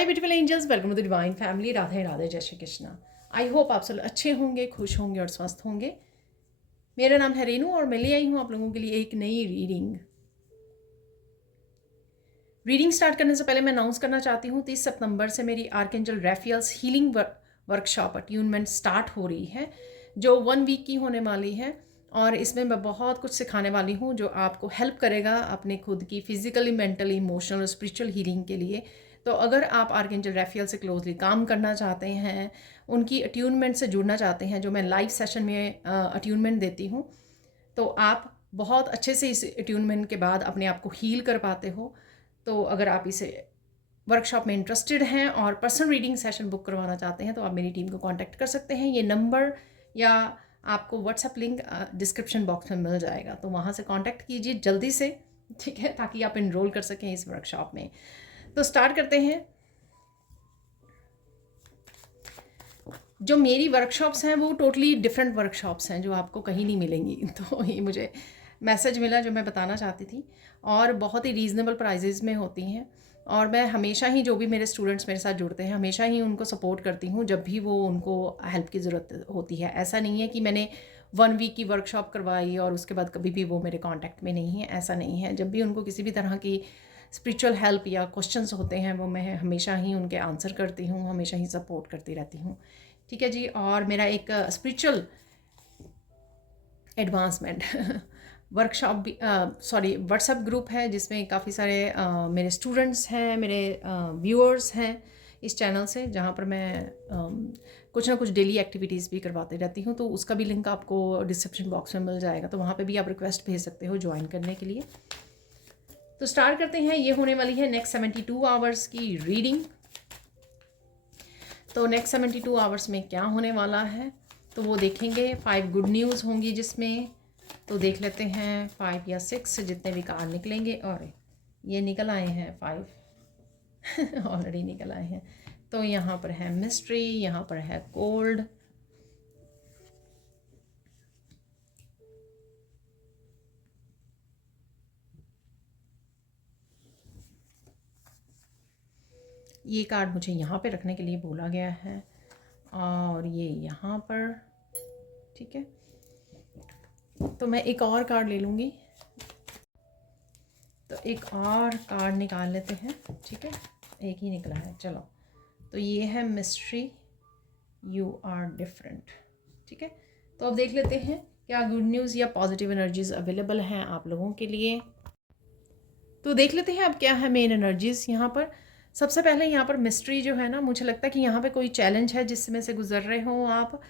Hi beautiful angels, welcome to the divine family. Radhe Radhe, जय Shri Krishna. I hope आप सब अच्छे होंगे, खुश होंगे और स्वस्थ होंगे। मेरा नाम है रेनू और मैं ले आई हूँ आप लोगों के लिए एक नई रीडिंग स्टार्ट करने से पहले मैं अनाउंस करना चाहती हूँ 30 सितंबर से मेरी archangel Raphael's healing workshop attunement start हो रही है, जो 1 वीक की होने वाली है। और इसमें मैं बहुत कुछ सिखाने वाली हूँ जो आपको हेल्प करेगा अपने खुद की फिजिकली, मेंटली, इमोशनल और स्पिरिचुअल हीलिंग के लिए। तो अगर आप आर्कएंजल रैफियल से क्लोजली काम करना चाहते हैं, उनकी अट्यूनमेंट से जुड़ना चाहते हैं, जो मैं लाइव सेशन में अट्यूनमेंट देती हूँ, तो आप बहुत अच्छे से इस अट्यूनमेंट के बाद अपने आप को हील कर पाते हो। तो अगर आप इसे वर्कशॉप में इंटरेस्टेड हैं और पर्सनल रीडिंग सेशन बुक करवाना चाहते हैं तो आप मेरी टीम को कांटेक्ट कर सकते हैं। ये नंबर या आपको व्हाट्सएप लिंक डिस्क्रिप्शन बॉक्स में मिल जाएगा, तो वहाँ से कांटेक्ट कीजिए जल्दी से, ठीक है, ताकि आप इनरोल कर सकें इस वर्कशॉप में। तो स्टार्ट करते हैं। जो मेरी वर्कशॉप्स हैं वो टोटली डिफरेंट वर्कशॉप्स हैं जो आपको कहीं नहीं मिलेंगी। तो ये मुझे मैसेज मिला जो मैं बताना चाहती थी, और बहुत ही रीज़नेबल प्राइजेज़ में होती हैं। और मैं हमेशा ही जो भी मेरे स्टूडेंट्स मेरे साथ जुड़ते हैं, हमेशा ही उनको सपोर्ट करती हूँ जब भी वो उनको हेल्प की ज़रूरत होती है। ऐसा नहीं है कि मैंने 1 वीक की वर्कशॉप करवाई और उसके बाद कभी भी वो मेरे कॉन्टैक्ट में नहीं है, ऐसा नहीं है। जब भी उनको किसी भी तरह की स्पिरिचुअल हेल्प या क्वेश्चंस होते हैं वो मैं हमेशा ही उनके आंसर करती हूँ, हमेशा ही सपोर्ट करती रहती हूँ, ठीक है जी। और मेरा एक स्पिरिचुअल एडवांसमेंट वर्कशॉप भी व्हाट्सएप ग्रुप है जिसमें काफ़ी सारे मेरे स्टूडेंट्स हैं, मेरे व्यूअर्स हैं इस चैनल से, जहाँ पर मैं कुछ ना कुछ डेली एक्टिविटीज़ भी करवाती रहती हूँ। तो उसका भी लिंक आपको डिस्क्रिप्शन बॉक्स में मिल जाएगा, तो वहाँ पे भी आप रिक्वेस्ट भेज सकते हो ज्वाइन करने के लिए। तो स्टार्ट करते हैं। ये होने वाली है नेक्स्ट 72 आवर्स की रीडिंग। तो नेक्स्ट 72 आवर्स में क्या होने वाला है तो वो देखेंगे। 5 गुड न्यूज़ होंगी जिसमें, तो देख लेते हैं 5 या 6 जितने भी कार्ड निकलेंगे। और ये निकल आए हैं 5 ऑलरेडी निकल आए हैं। तो यहाँ पर है मिस्ट्री, यहाँ पर है कोल्ड, ये कार्ड मुझे यहाँ पे रखने के लिए बोला गया है, और ये यहाँ पर, ठीक है। तो मैं एक और कार्ड ले लूँगी, तो एक और कार्ड निकाल लेते हैं, ठीक है। एक ही निकला है, चलो। तो ये है मिस्ट्री, यू आर डिफरेंट, ठीक है। तो अब देख लेते हैं क्या गुड न्यूज़ या पॉजिटिव एनर्जीज अवेलेबल हैं आप लोगों के लिए। तो देख लेते हैं अब क्या है मेन एनर्जीज यहाँ पर। सबसे पहले यहाँ पर मिस्ट्री जो है ना, मुझे लगता है कि यहाँ पे कोई चैलेंज है जिसमें से गुजर रहे हो आप।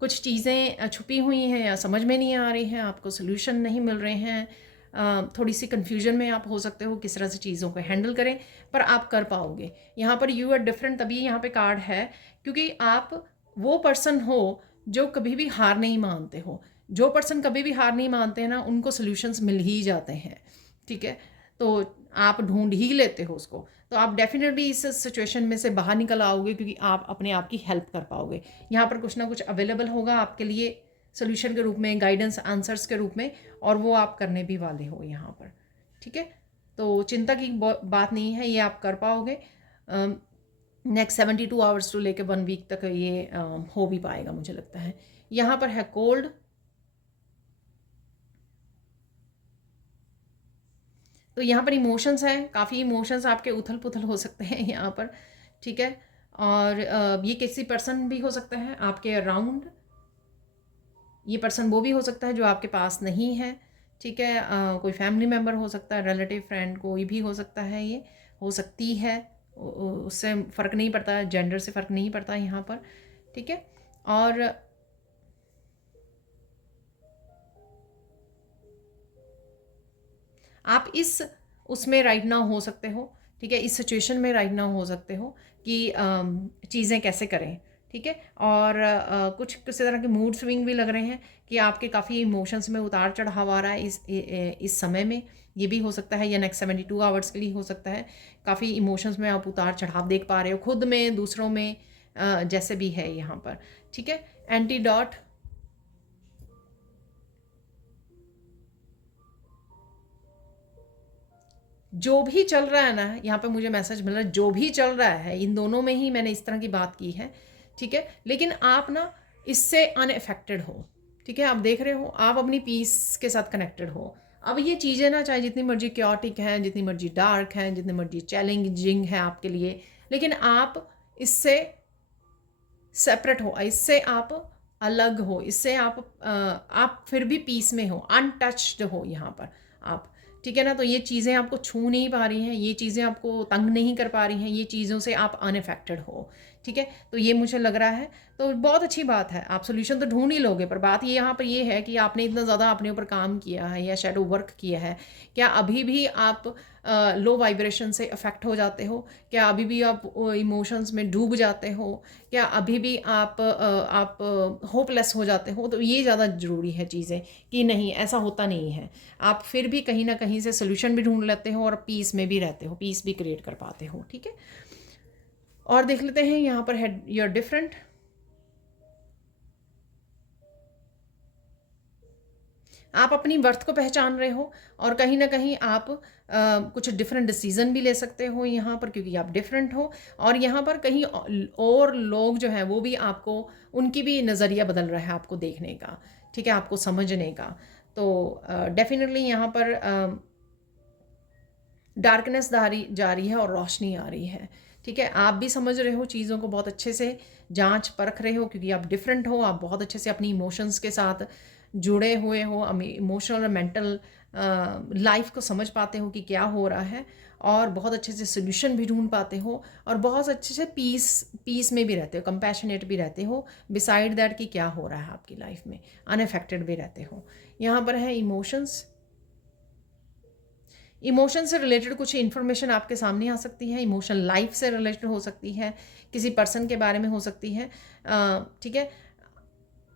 कुछ चीज़ें छुपी हुई हैं या समझ में नहीं आ रही हैं, आपको सोल्यूशन नहीं मिल रहे हैं, थोड़ी सी कन्फ्यूजन में आप हो सकते हो किस तरह से चीज़ों को हैंडल करें, पर आप कर पाओगे। यहाँ पर यू आर डिफरेंट तभी यहाँ पे कार्ड है क्योंकि आप वो पर्सन हो जो कभी भी हार नहीं मानते हो। जो पर्सन कभी भी हार नहीं मानते हैं ना, उनको सोल्यूशंस मिल ही जाते हैं, ठीक है। तो आप ढूंढ ही लेते हो उसको, तो आप डेफिनेटली इस सिचुएशन में से बाहर निकल आओगे क्योंकि आप अपने आप की हेल्प कर पाओगे। यहाँ पर कुछ ना कुछ अवेलेबल होगा आपके लिए सोल्यूशन के रूप में, गाइडेंस आंसर्स के रूप में, और वो आप करने भी वाले हो यहाँ पर, ठीक है। तो चिंता की बात नहीं है, ये आप कर पाओगे। नेक्स्ट 72 आवर्स टू लेके 1 वीक तक ये हो भी पाएगा मुझे लगता है। यहाँ पर है कोल्ड, तो यहाँ पर इमोशंस हैं, काफ़ी इमोशंस आपके उथल पुथल हो सकते हैं यहाँ पर, ठीक है। और ये किसी पर्सन भी हो सकता है आपके अराउंड, ये पर्सन वो भी हो सकता है जो आपके पास नहीं है, ठीक है। कोई फैमिली मेम्बर हो सकता है, रिलेटिव, फ्रेंड, कोई भी हो सकता है, ये हो सकती है, उससे फ़र्क नहीं पड़ता, जेंडर से फ़र्क नहीं पड़ता यहाँ पर, ठीक है। और आप इस उसमें राइट नाउ हो सकते हो, ठीक है, इस सिचुएशन में राइट नाउ हो सकते हो कि चीज़ें कैसे करें, ठीक है। और कुछ किसी तरह के मूड स्विंग भी लग रहे हैं कि आपके काफ़ी इमोशंस में उतार चढ़ाव आ रहा है इस समय में, ये भी हो सकता है। या नेक्स्ट 72 आवर्स के लिए हो सकता है, काफ़ी इमोशंस में आप उतार चढ़ाव देख पा रहे हो, खुद में, दूसरों में, जैसे भी है यहाँ पर, ठीक है। एंटीडॉट, जो भी चल रहा है ना, यहाँ पे मुझे मैसेज मिल रहा है, जो भी चल रहा है इन दोनों में ही मैंने इस तरह की बात की है, ठीक है। लेकिन आप ना इससे अनअफेक्टेड हो, ठीक है। आप देख रहे हो, आप अपनी पीस के साथ कनेक्टेड हो। अब ये चीज़ें ना चाहे जितनी मर्जी क्योटिक हैं, जितनी मर्जी डार्क हैं, जितनी मर्जी चैलेंजिंग है आपके लिए, लेकिन आप इससे सेपरेट हो, इससे आप अलग हो, इससे आप फिर भी पीस में हो, अनटच्ड हो यहाँ पर आप, ठीक है ना। तो ये चीज़ें आपको छू नहीं पा रही हैं, ये चीज़ें आपको तंग नहीं कर पा रही हैं, ये चीज़ों से आप अनअफेक्टेड हो, ठीक है। तो ये मुझे लग रहा है, तो बहुत अच्छी बात है, आप सोल्यूशन तो ढूंढ ही लोगे। पर बात ये यहाँ पर ये है कि आपने इतना ज़्यादा अपने ऊपर काम किया है या शैडो वर्क किया है, क्या अभी भी आप लो वाइब्रेशन से अफेक्ट हो जाते हो? क्या अभी भी आप इमोशंस में डूब जाते हो? क्या अभी भी आप होपलेस हो जाते हो? तो ये ज़्यादा ज़रूरी है चीज़ें, कि नहीं ऐसा होता नहीं है। आप फिर भी कहीं ना कहीं से सोल्यूशन भी ढूंढ लेते हो और पीस में भी रहते हो, पीस भी क्रिएट कर पाते हो, ठीक है। और देख लेते हैं यहाँ पर है यू आर डिफरेंट। आप अपनी वर्थ को पहचान रहे हो और कहीं ना कहीं आप कुछ डिफरेंट डिसीजन भी ले सकते हो यहाँ पर, क्योंकि आप डिफरेंट हो। और यहाँ पर कहीं और लोग जो हैं वो भी आपको, उनकी भी नज़रिया बदल रहा है आपको देखने का, ठीक है, आपको समझने का। तो डेफिनेटली यहाँ पर डार्कनेस जा रही है और रोशनी आ रही है, ठीक है। आप भी समझ रहे हो चीज़ों को बहुत अच्छे से, जांच परख रहे हो, क्योंकि आप डिफरेंट हो, आप बहुत अच्छे से अपनी इमोशंस के साथ जुड़े हुए हो, इमोशनल और मेंटल लाइफ को समझ पाते हो कि क्या हो रहा है, और बहुत अच्छे से सोल्यूशन भी ढूंढ पाते हो, और बहुत अच्छे से पीस में भी रहते हो, कंपैशनेट भी रहते हो, बिसाइड दैट कि क्या हो रहा है आपकी लाइफ में, अनअफेक्टेड भी रहते हो। यहाँ पर है इमोशंस। इमोशन से रिलेटेड कुछ इन्फॉर्मेशन आपके सामने आ सकती है, इमोशनल लाइफ से रिलेटेड हो सकती है, किसी पर्सन के बारे में हो सकती है, ठीक है।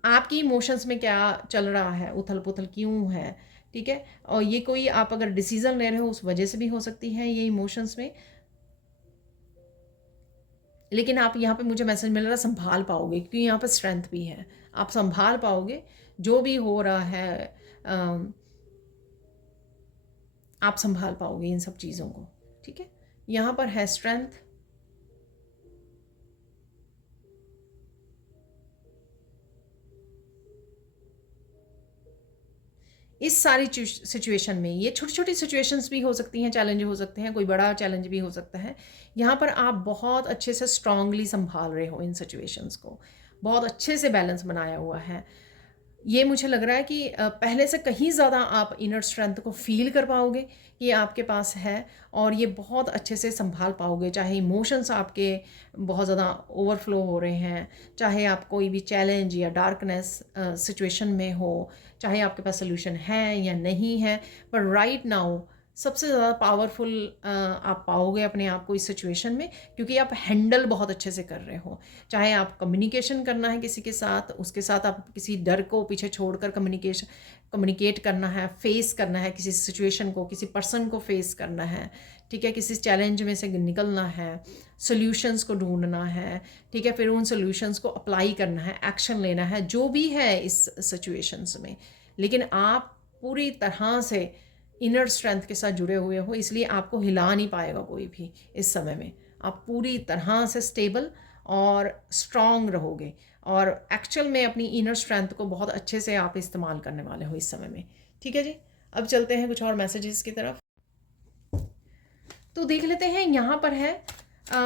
आपकी इमोशंस में क्या चल रहा है, उथल पुथल क्यों है, ठीक है। और ये कोई आप अगर डिसीजन ले रहे हो उस वजह से भी हो सकती है ये इमोशंस में। लेकिन आप यहाँ पे, मुझे मैसेज मिल रहा है, संभाल पाओगे, क्योंकि यहाँ पे स्ट्रेंथ भी है, आप संभाल पाओगे जो भी हो रहा है, आप संभाल पाओगे इन सब चीज़ों को, ठीक है। यहाँ पर है स्ट्रेंथ। इस सारी सिचुएशन में, ये छोटी छोटी सिचुएशंस भी हो सकती हैं, चैलेंज हो सकते हैं, कोई बड़ा चैलेंज भी हो सकता है, यहाँ पर आप बहुत अच्छे से स्ट्रांगली संभाल रहे हो इन सिचुएशंस को, बहुत अच्छे से बैलेंस बनाया हुआ है। ये मुझे लग रहा है कि पहले से कहीं ज़्यादा आप इनर स्ट्रेंथ को फील कर पाओगे कि आपके पास है, और ये बहुत अच्छे से संभाल पाओगे, चाहे इमोशंस आपके बहुत ज़्यादा ओवरफ्लो हो रहे हैं, चाहे आप कोई भी चैलेंज या डार्कनेस सिचुएशन में हो, चाहे आपके पास सोल्यूशन है या नहीं है, पर राइट नाउ सबसे ज़्यादा पावरफुल आप पाओगे अपने आप को इस सिचुएशन में, क्योंकि आप हैंडल बहुत अच्छे से कर रहे हो। चाहे आप कम्युनिकेशन करना है किसी के साथ, उसके साथ आप किसी डर को पीछे छोड़कर कम्युनिकेट करना है, फेस करना है किसी सिचुएशन को, किसी पर्सन को फेस करना है, ठीक है, किसी चैलेंज में से निकलना है, सॉल्यूशंस को ढूंढना है, ठीक है, फिर उन सॉल्यूशंस को अप्लाई करना है, एक्शन लेना है, जो भी है इस सिचुएशंस में। लेकिन आप पूरी तरह से इनर स्ट्रेंथ के साथ जुड़े हुए हो, इसलिए आपको हिला नहीं पाएगा कोई भी इस समय में। आप पूरी तरह से स्टेबल और स्ट्रॉन्ग रहोगे, और एक्चुअल में अपनी इनर स्ट्रेंथ को बहुत अच्छे से आप इस्तेमाल करने वाले हो इस समय में, ठीक है जी। अब चलते हैं कुछ और मैसेजेस की तरफ। तो देख लेते हैं, यहाँ पर है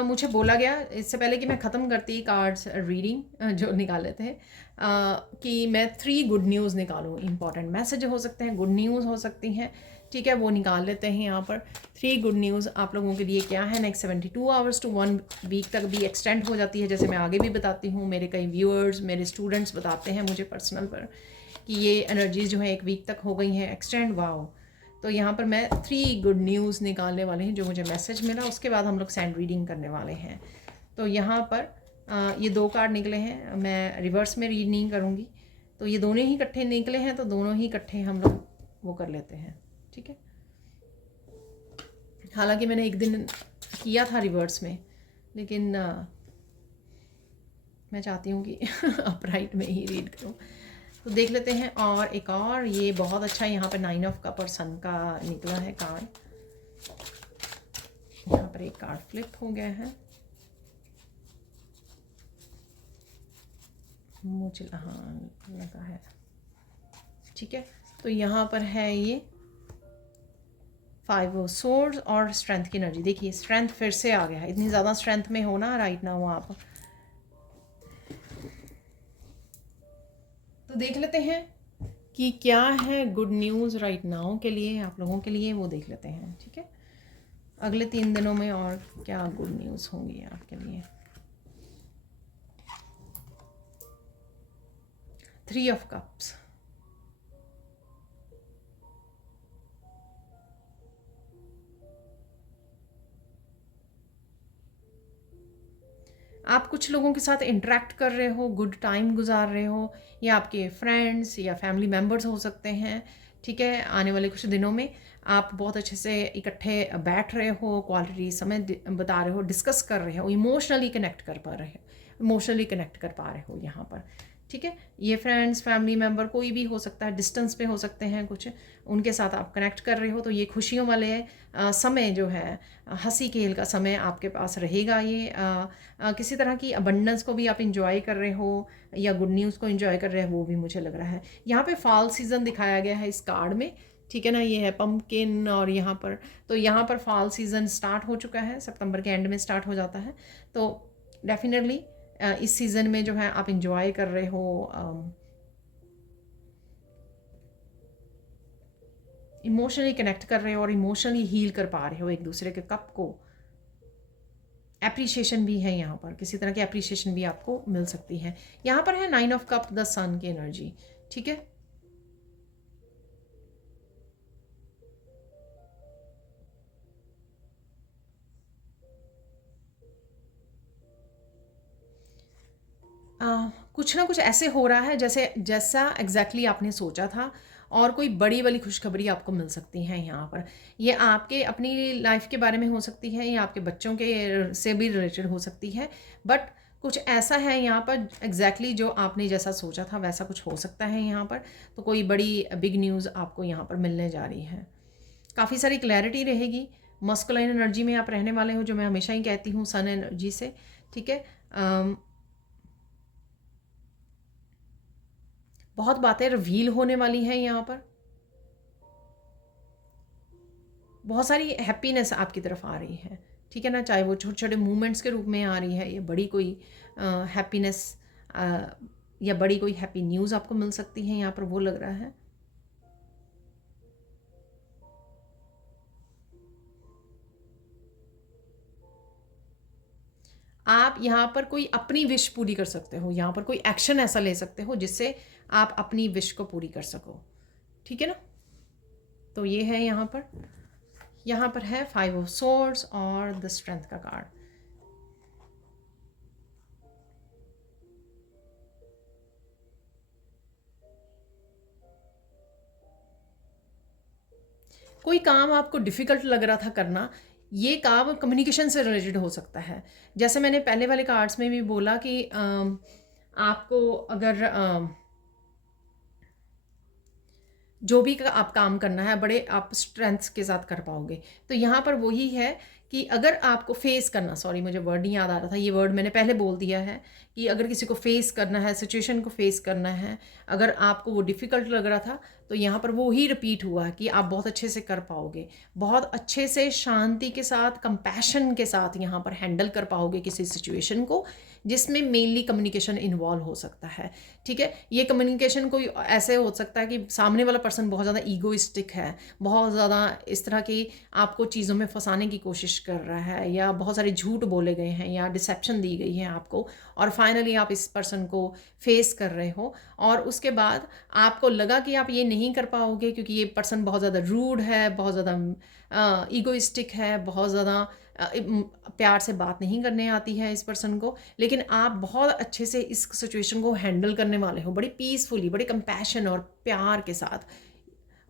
मुझे बोला गया इससे पहले कि मैं ख़त्म करती कार्ड्स रीडिंग जो निकाले थे, कि मैं 3 गुड न्यूज़ निकालूँ। इंपॉर्टेंट मैसेज हो सकते हैं, गुड न्यूज़ हो सकती हैं, ठीक है, वो निकाल लेते हैं यहाँ पर। 3 गुड न्यूज़ आप लोगों के लिए क्या है। नेक्स्ट 72 आवर्स टू 1 वीक तक भी एक्सटेंड हो जाती है, जैसे मैं आगे भी बताती हूँ, मेरे कई व्यूअर्स, मेरे स्टूडेंट्स बताते हैं मुझे पर्सनल पर कि ये एनर्जीज़ जो है 1 वीक तक हो गई हैं एक्सटेंड। वाओ। तो यहाँ पर मैं 3 गुड न्यूज़ निकालने वाले हैं जो मुझे मैसेज मिला, उसके बाद हम लोग सैंड रीडिंग करने वाले हैं। तो यहाँ पर ये 2 कार्ड निकले हैं, मैं रिवर्स में रीड नहीं करूँगी, तो ये दोनों ही इकट्ठे निकले हैं, तो दोनों ही इकट्ठे हम लोग वो कर लेते हैं, ठीक है। हालांकि मैंने एक दिन किया था रिवर्स में, लेकिन मैं चाहती हूँ कि अपराइट में ही रीड करूँ। तो देख लेते हैं, और एक और ये बहुत अच्छा यहाँ पे 9 ऑफ कप और सन का निकला है कार्ड। यहाँ पर एक कार्ड फ्लिप हो गया है, मुझे हाँ लगा है, ठीक है। तो यहाँ पर है ये 5 ऑफ सोर्ड्स और स्ट्रेंथ की एनर्जी। देखिए स्ट्रेंथ फिर से आ गया है, इतनी ज़्यादा स्ट्रेंथ में हो ना राइट नाउ आप। तो देख लेते हैं कि क्या है गुड न्यूज़ राइट नाउ के लिए, आप लोगों के लिए, वो देख लेते हैं, ठीक है। अगले 3 दिनों में और क्या गुड न्यूज़ होंगी आपके लिए। 3 ऑफ कप्स, आप कुछ लोगों के साथ इंटरेक्ट कर रहे हो, गुड टाइम गुजार रहे हो, या आपके फ्रेंड्स या फैमिली मेम्बर्स हो सकते हैं, ठीक है। आने वाले कुछ दिनों में आप बहुत अच्छे से इकट्ठे बैठ रहे हो, क्वालिटी समय बता रहे हो, डिस्कस कर रहे हो, इमोशनली कनेक्ट कर पा रहे हो, इमोशनली कनेक्ट कर पा रहे हो यहाँ पर, ठीक है। ये फ्रेंड्स फैमिली मेम्बर कोई भी हो सकता है, डिस्टेंस पे हो सकते हैं कुछ, उनके साथ आप कनेक्ट कर रहे हो। तो ये खुशियों वाले समय जो है, हंसी खेल का समय आपके पास रहेगा। ये किसी तरह की अबंडेंस को भी आप इंजॉय कर रहे हो या गुड न्यूज़ को इंजॉय कर रहे हो, वो भी मुझे लग रहा है। यहाँ पे फॉल सीज़न दिखाया गया है इस कार्ड में, ठीक है ना। ये है पम्पकिन, और यहाँ पर तो यहाँ पर फॉल सीज़न स्टार्ट हो चुका है, सितंबर के एंड में स्टार्ट हो जाता है। तो डेफिनेटली इस सीज़न में जो है आप इंजॉय कर रहे हो, इमोशनली कनेक्ट कर रहे हो और इमोशनली हील कर पा रहे हो एक दूसरे के कप को। एप्रिसिएशन भी है यहाँ पर, किसी तरह की एप्रिसिएशन भी आपको मिल सकती है। यहाँ पर है 9 ऑफ कप, द सन की एनर्जी, ठीक है। कुछ ना कुछ ऐसे हो रहा है जैसा एग्जैक्टली आपने सोचा था, और कोई बड़ी वाली खुशखबरी आपको मिल सकती है यहाँ पर। ये आपके अपनी लाइफ के बारे में हो सकती है, या आपके बच्चों के से भी रिलेटेड हो सकती है, बट कुछ ऐसा है यहाँ पर एग्जैक्टली जो आपने जैसा सोचा था वैसा कुछ हो सकता है यहाँ पर। तो कोई बड़ी बिग न्यूज़ आपको यहाँ पर मिलने जा रही है, काफ़ी सारी क्लैरिटी रहेगी। मस्कुलाइन एनर्जी में आप रहने वाले हो, जो मैं हमेशा ही कहती हूँ सन एनर्जी से, ठीक है। बहुत बातें रिवील होने वाली हैं यहाँ पर, बहुत सारी हैप्पीनेस आपकी तरफ आ रही है, ठीक है ना। चाहे वो छोटे छोटे मूवमेंट्स के रूप में आ रही है, या बड़ी कोई हैप्पीनेस या बड़ी कोई हैप्पी न्यूज़ आपको मिल सकती है यहाँ पर, वो लग रहा है। आप यहाँ पर कोई अपनी विश पूरी कर सकते हो, यहाँ पर कोई एक्शन ऐसा ले सकते हो जिससे आप अपनी विश को पूरी कर सको, ठीक है ना। तो ये है यहाँ पर है 5 ऑफ सोर्ड्स और द स्ट्रेंथ का कार्ड। कोई काम आपको डिफ़िकल्ट लग रहा था करना, ये काम कम्युनिकेशन से रिलेटेड हो सकता है। जैसे मैंने पहले वाले कार्ड्स में भी बोला कि आपको अगर जो भी आप काम करना है बड़े आप स्ट्रेंथ्स के साथ कर पाओगे। तो यहाँ पर वही है कि अगर आपको फेस करना, सॉरी मुझे वर्ड नहीं याद आ रहा था, ये वर्ड मैंने पहले बोल दिया है, कि अगर किसी को फेस करना है, सिचुएशन को फेस करना है, अगर आपको वो डिफ़िकल्ट लग रहा था, तो यहाँ पर वो ही रिपीट हुआ कि आप बहुत अच्छे से कर पाओगे, बहुत अच्छे से शांति के साथ, कंपैशन के साथ यहाँ पर हैंडल कर पाओगे किसी सिचुएशन को, जिसमें मेनली कम्युनिकेशन इन्वॉल्व हो सकता है, ठीक है। ये कम्युनिकेशन कोई ऐसे हो सकता है कि सामने वाला पर्सन बहुत ज़्यादा ईगोइस्टिक है, बहुत ज़्यादा इस तरह की आपको चीज़ों में फंसाने की कोशिश कर रहा है, या बहुत सारे झूठ बोले गए हैं, या डिसेप्शन दी गई है आपको, और फाइनली आप इस पर्सन को फेस कर रहे हो, और उसके बाद आपको लगा कि आप ये नहीं कर पाओगे क्योंकि ये पर्सन बहुत ज़्यादा रूड है, बहुत ज़्यादा ईगोइस्टिक है, बहुत ज़्यादा प्यार से बात नहीं करने आती है इस पर्सन को, लेकिन आप बहुत अच्छे से इस सिचुएशन को हैंडल करने वाले हो, बड़ी पीसफुली, बड़ी कंपैशन और प्यार के साथ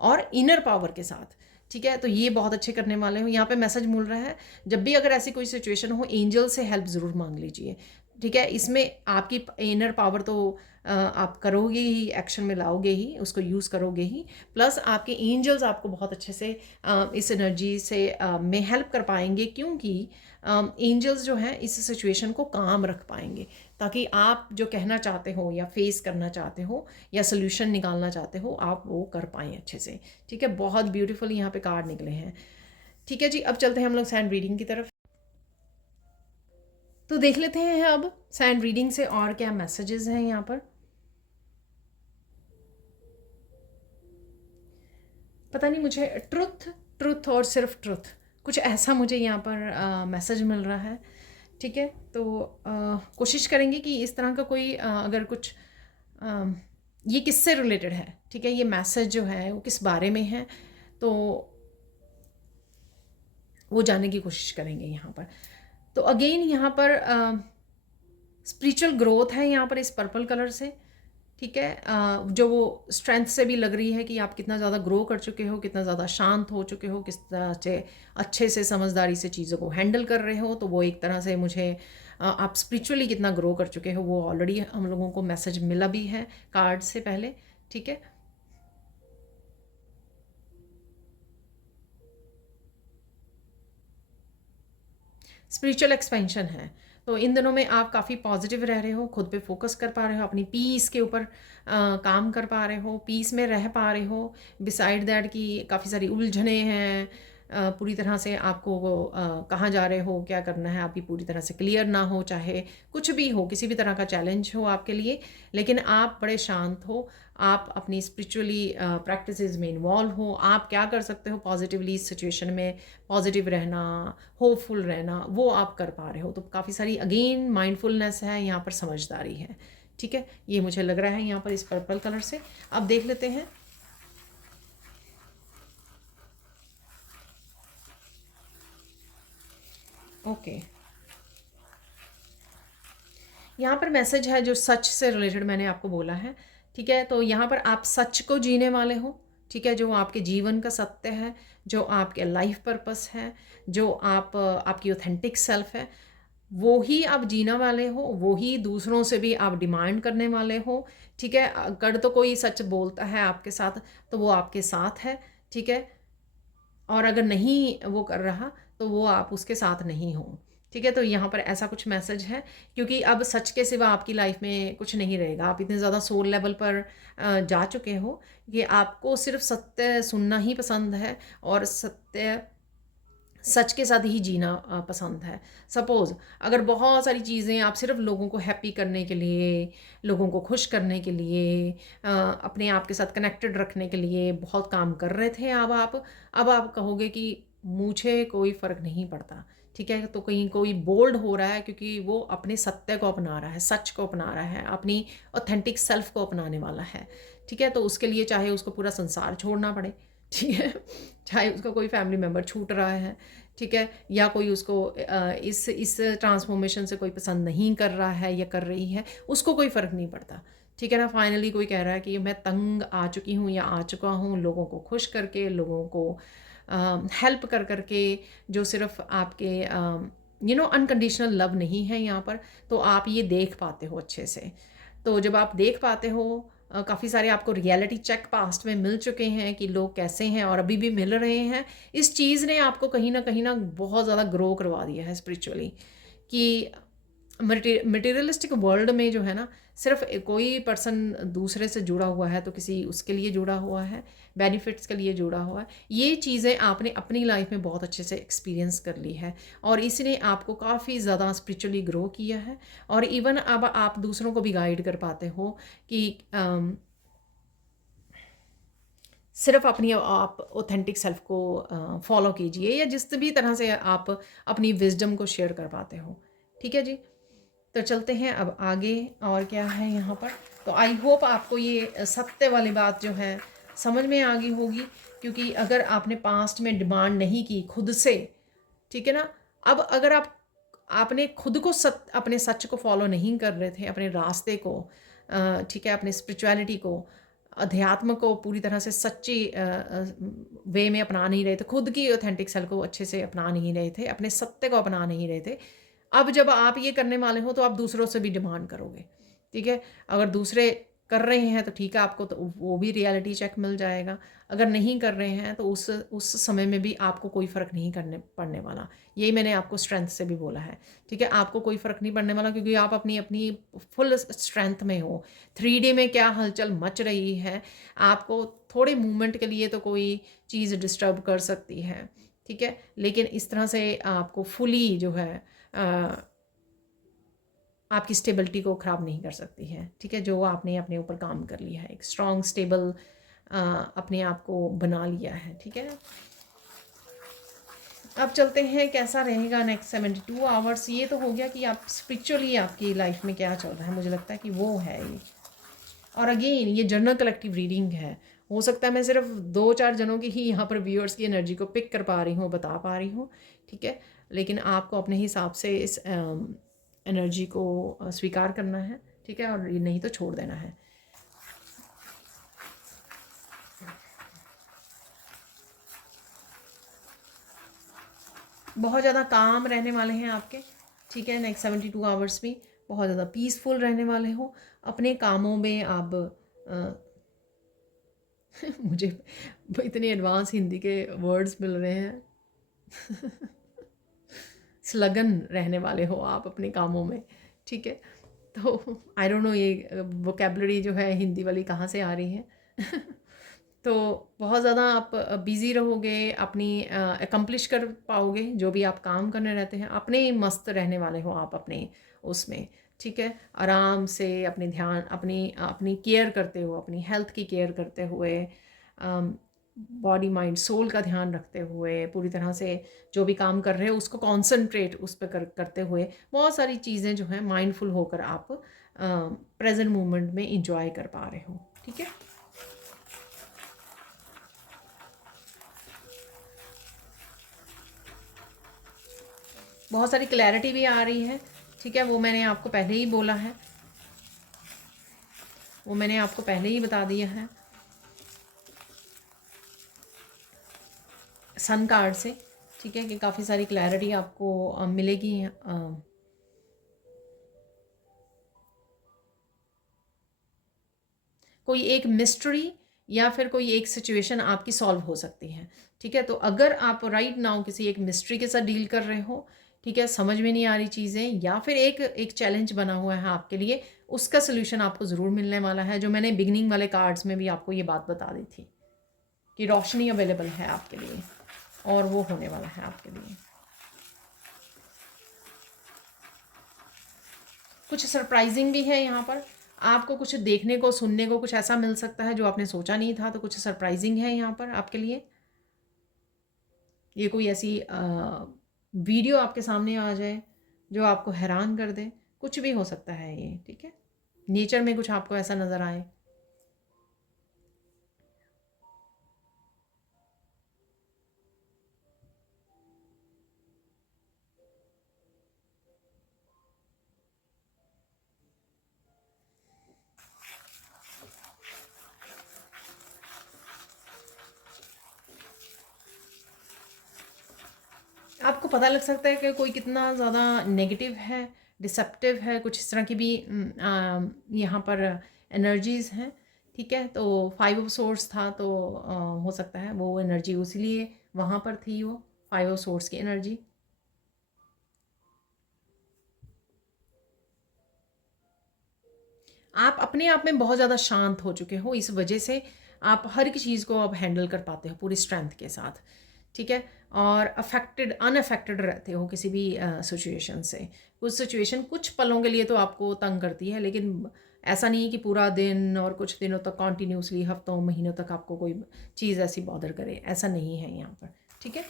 और इनर पावर के साथ, ठीक है। तो ये बहुत अच्छे करने वाले हो। यहाँ पे मैसेज मिल रहा है, जब भी अगर ऐसी कोई सिचुएशन हो, एंजल से हेल्प ज़रूर मांग लीजिए। ठीक है, इसमें आपकी इनर पावर तो आप करोगे ही, एक्शन में लाओगे ही, उसको यूज़ करोगे ही, प्लस आपके एंजल्स आपको बहुत अच्छे से इस एनर्जी से में हेल्प कर पाएंगे, क्योंकि एंजल्स जो हैं इस सिचुएशन को काम रख पाएंगे, ताकि आप जो कहना चाहते हो या फेस करना चाहते हो या सोल्यूशन निकालना चाहते हो आप वो कर पाएँ अच्छे से। ठीक है, बहुत ब्यूटीफुल यहाँ पे कार्ड निकले हैं। ठीक है जी, अब चलते हैं हम लोग सैंड रीडिंग की तरफ। तो देख लेते हैं अब सैंड रीडिंग से और क्या मैसेजेस हैं यहाँ पर। पता नहीं, मुझे ट्रुथ ट्रुथ और सिर्फ ट्रुथ, कुछ ऐसा मुझे यहाँ पर मैसेज मिल रहा है। ठीक है, तो कोशिश करेंगे कि इस तरह का कोई अगर कुछ ये किससे रिलेटेड है, ठीक है, ये मैसेज जो है वो किस बारे में है, तो वो जानने की कोशिश करेंगे यहाँ पर। तो अगेन यहाँ पर स्पिरिचुअल ग्रोथ है यहाँ पर इस पर्पल कलर से। ठीक है, जो वो स्ट्रेंथ से भी लग रही है कि आप कितना ज़्यादा ग्रो कर चुके हो, कितना ज़्यादा शांत हो चुके हो, किस तरह से अच्छे से समझदारी से चीज़ों को हैंडल कर रहे हो। तो वो एक तरह से मुझे आप स्पिरिचुअली कितना ग्रो कर चुके हो वो ऑलरेडी हम लोगों को मैसेज मिला भी है कार्ड से पहले। ठीक है, स्पिरिचुअल एक्सपेंशन है। तो इन दिनों में आप काफ़ी पॉजिटिव रह रहे हो, खुद पे फोकस कर पा रहे हो, अपनी पीस के ऊपर काम कर पा रहे हो, पीस में रह पा रहे हो। बिसाइड दैट कि काफ़ी सारी उलझने हैं, पूरी तरह से आपको कहाँ जा रहे हो, क्या करना है, आपकी पूरी तरह से क्लियर ना हो, चाहे कुछ भी हो, किसी भी तरह का चैलेंज हो आपके लिए, लेकिन आप बड़े शांत हो, आप अपनी स्पिरिचुअली प्रैक्टिसेस में इन्वॉल्व हो। आप क्या कर सकते हो पॉजिटिवली इस सिचुएशन में, पॉजिटिव रहना, होपफुल रहना, वो आप कर पा रहे हो। तो काफ़ी सारी अगेन माइंडफुलनेस है यहाँ पर, समझदारी है। ठीक है, ये मुझे लग रहा है यहाँ पर इस पर्पल कलर से। अब देख लेते हैं ओके यहाँ पर मैसेज है जो सच से रिलेटेड मैंने आपको बोला है। ठीक है, तो यहाँ पर आप सच को जीने वाले हो। ठीक है, जो आपके जीवन का सत्य है, जो आपके लाइफ पर्पस है, जो आप आपकी ऑथेंटिक सेल्फ है, वो ही आप जीना वाले हो, वो ही दूसरों से भी आप डिमांड करने वाले हो। ठीक है, अगर तो कोई सच बोलता है आपके साथ तो वो आपके साथ है। ठीक है, और अगर नहीं वो कर रहा तो वो आप उसके साथ नहीं हो। ठीक है, तो यहाँ पर ऐसा कुछ मैसेज है, क्योंकि अब सच के सिवा आपकी लाइफ में कुछ नहीं रहेगा। आप इतने ज़्यादा सोल लेवल पर जा चुके हो कि आपको सिर्फ सत्य सुनना ही पसंद है, और सत्य सच के साथ ही जीना पसंद है। सपोज़ अगर बहुत सारी चीज़ें आप सिर्फ लोगों को हैप्पी करने के लिए, लोगों को खुश करने के लिए, अपने आप के साथ कनेक्टेड रखने के लिए बहुत काम कर रहे थे, अब आप कहोगे कि मुझे कोई फ़र्क नहीं पड़ता। ठीक है, तो कहीं कोई बोल्ड हो रहा है क्योंकि वो अपने सत्य को अपना रहा है, सच को अपना रहा है, अपनी ऑथेंटिक सेल्फ को अपनाने वाला है। ठीक है, तो उसके लिए चाहे उसको पूरा संसार छोड़ना पड़े, ठीक है, चाहे उसका कोई फैमिली मेम्बर छूट रहा है, ठीक है, या कोई उसको इस ट्रांसफॉर्मेशन से कोई पसंद नहीं कर रहा है या कर रही है, उसको कोई फ़र्क नहीं पड़ता। ठीक है ना, फाइनली कोई कह रहा है कि मैं तंग आ चुकी हूँ या आ चुका हूँ लोगों को खुश करके, लोगों को हेल्प कर करके, जो सिर्फ आपके अनकंडीशनल लव नहीं है यहाँ पर। तो आप ये देख पाते हो अच्छे से। तो जब आप देख पाते हो, काफ़ी सारे आपको रियलिटी चेक पास्ट में मिल चुके हैं कि लोग कैसे हैं और अभी भी मिल रहे हैं। इस चीज़ ने आपको कहीं ना बहुत ज़्यादा ग्रो करवा दिया है स्पिरिचुअली, कि मटेरियलिस्टिक वर्ल्ड में जो है ना, सिर्फ कोई पर्सन दूसरे से जुड़ा हुआ है तो किसी उसके लिए जुड़ा हुआ है, बेनिफिट्स के लिए जुड़ा हुआ है। ये चीज़ें आपने अपनी लाइफ में बहुत अच्छे से एक्सपीरियंस कर ली है, और इसने आपको काफ़ी ज़्यादा स्पिरिचुअली ग्रो किया है। और इवन अब आप दूसरों को भी गाइड कर पाते हो कि सिर्फ अपनी आप ऑथेंटिक सेल्फ को फॉलो कीजिए, या जिस भी तरह से आप अपनी विजडम को शेयर कर पाते हो। ठीक है जी, तो चलते हैं अब आगे और क्या है यहाँ पर। तो आई होप आपको ये सत्य वाली बात जो है समझ में आ गई होगी, क्योंकि अगर आपने पास्ट में डिमांड नहीं की खुद से, ठीक है ना, अब अगर आपने खुद को अपने सच को फॉलो नहीं कर रहे थे, अपने रास्ते को, ठीक है, अपने स्पिरिचुअलिटी को, अध्यात्म को पूरी तरह से सच्ची वे में अपना नहीं रहे थे, खुद की ऑथेंटिक सेल्फ को अच्छे से अपना नहीं रहे थे, अपने सत्य को अपना नहीं रहे थे, अब जब आप ये करने वाले हो तो आप दूसरों से भी डिमांड करोगे, ठीक है। अगर दूसरे कर रहे हैं तो ठीक है, आपको तो वो भी रियलिटी चेक मिल जाएगा। अगर नहीं कर रहे हैं तो उस समय में भी आपको कोई फ़र्क नहीं करने पड़ने वाला। यही मैंने आपको स्ट्रेंथ से भी बोला है, ठीक है। आपको कोई फ़र्क नहीं पड़ने वाला क्योंकि आप अपनी अपनी फुल स्ट्रेंथ में हो। 3D में क्या हलचल मच रही है, आपको थोड़े मूवमेंट के लिए तो कोई चीज़ डिस्टर्ब कर सकती है, ठीक है। लेकिन इस तरह से आपको फुली जो है आपकी स्टेबिलिटी को ख़राब नहीं कर सकती है, ठीक है। जो आपने अपने ऊपर काम कर लिया है, एक स्ट्रॉन्ग स्टेबल अपने आप को बना लिया है, ठीक है। अब चलते हैं कैसा रहेगा नेक्स्ट 72 आवर्स। ये तो हो गया कि आप स्पिरिचुअली आपकी लाइफ में क्या चल रहा है, मुझे लगता है कि वो है ये। और अगेन ये जनरल कलेक्टिव रीडिंग है, हो सकता है मैं सिर्फ 2-4 जनों की ही यहाँ पर व्यूअर्स की एनर्जी को पिक कर पा रही हूँ, बता पा रही हूँ, ठीक है। लेकिन आपको अपने हिसाब से इस एनर्जी को स्वीकार करना है, ठीक है, और ये नहीं तो छोड़ देना है। बहुत ज़्यादा काम रहने वाले हैं आपके, ठीक है। नेक्स्ट 72 आवर्स भी बहुत ज़्यादा पीसफुल रहने वाले हो अपने कामों में। आप मुझे इतने एडवांस हिंदी के वर्ड्स मिल रहे हैं। स्लगन रहने वाले हो आप अपने कामों में, ठीक है। तो आई डोंट नो ये वोकेबलरी जो है हिंदी वाली कहाँ से आ रही है। तो बहुत ज़्यादा आप बिज़ी रहोगे, अपनी अकम्प्लिश कर पाओगे जो भी आप काम करने रहते हैं। अपने मस्त रहने वाले हो आप अपने उसमें, ठीक है। आराम से अपने ध्यान अपनी अपनी केयर करते हो, अपनी हेल्थ की केयर करते हुए, बॉडी माइंड सोल का ध्यान रखते हुए, पूरी तरह से जो भी काम कर रहे हो उसको कॉन्सनट्रेट उस पर करते हुए, बहुत सारी चीज़ें जो हैं माइंडफुल होकर आप प्रेजेंट मोमेंट में इंजॉय कर पा रहे हो, ठीक है। बहुत सारी क्लैरिटी भी आ रही है, ठीक है। वो मैंने आपको पहले ही बोला है, वो मैंने आपको पहले ही बता दिया है सन कार्ड से, ठीक है, कि काफ़ी सारी क्लैरिटी आपको मिलेगी। कोई एक मिस्ट्री या फिर कोई एक सिचुएशन आपकी सॉल्व हो सकती है, ठीक है। तो अगर आप राइट नाउ किसी एक मिस्ट्री के साथ डील कर रहे हो, ठीक है, समझ में नहीं आ रही चीज़ें, या फिर एक एक चैलेंज बना हुआ है आपके लिए, उसका सोल्यूशन आपको ज़रूर मिलने वाला है। जो मैंने बिगनिंग वाले कार्ड्स में भी आपको ये बात बता दी थी कि रोशनी अवेलेबल है आपके लिए और वो होने वाला है आपके लिए। कुछ सरप्राइजिंग भी है यहाँ पर, आपको कुछ देखने को सुनने को कुछ ऐसा मिल सकता है जो आपने सोचा नहीं था, तो कुछ सरप्राइजिंग है यहाँ पर आपके लिए। ये कोई ऐसी वीडियो आपके सामने आ जाए जो आपको हैरान कर दे, कुछ भी हो सकता है ये, ठीक है। नेचर में कुछ आपको ऐसा नज़र आए। आपको पता लग सकता है कि कोई कितना ज़्यादा नेगेटिव है, डिसेप्टिव है, कुछ इस तरह की भी यहाँ पर एनर्जीज़ हैं, ठीक है। तो 5 ऑफ सोर्स था, तो हो सकता है वो एनर्जी उसीलिए वहाँ पर थी, वो 5 ऑफ सोर्स की एनर्जी। आप अपने आप में बहुत ज़्यादा शांत हो चुके हो, इस वजह से आप हर एक चीज़ को अब हैंडल कर पाते हो पूरी स्ट्रेंथ के साथ, ठीक है। और अनअफेक्टेड रहते हो किसी भी सिचुएशन से। कुछ सिचुएशन कुछ पलों के लिए तो आपको तंग करती है, लेकिन ऐसा नहीं है कि पूरा दिन और कुछ दिनों तक कॉन्टीन्यूसली हफ्तों महीनों तक आपको कोई चीज़ ऐसी बॉदर करे, ऐसा नहीं है यहाँ पर, ठीक है।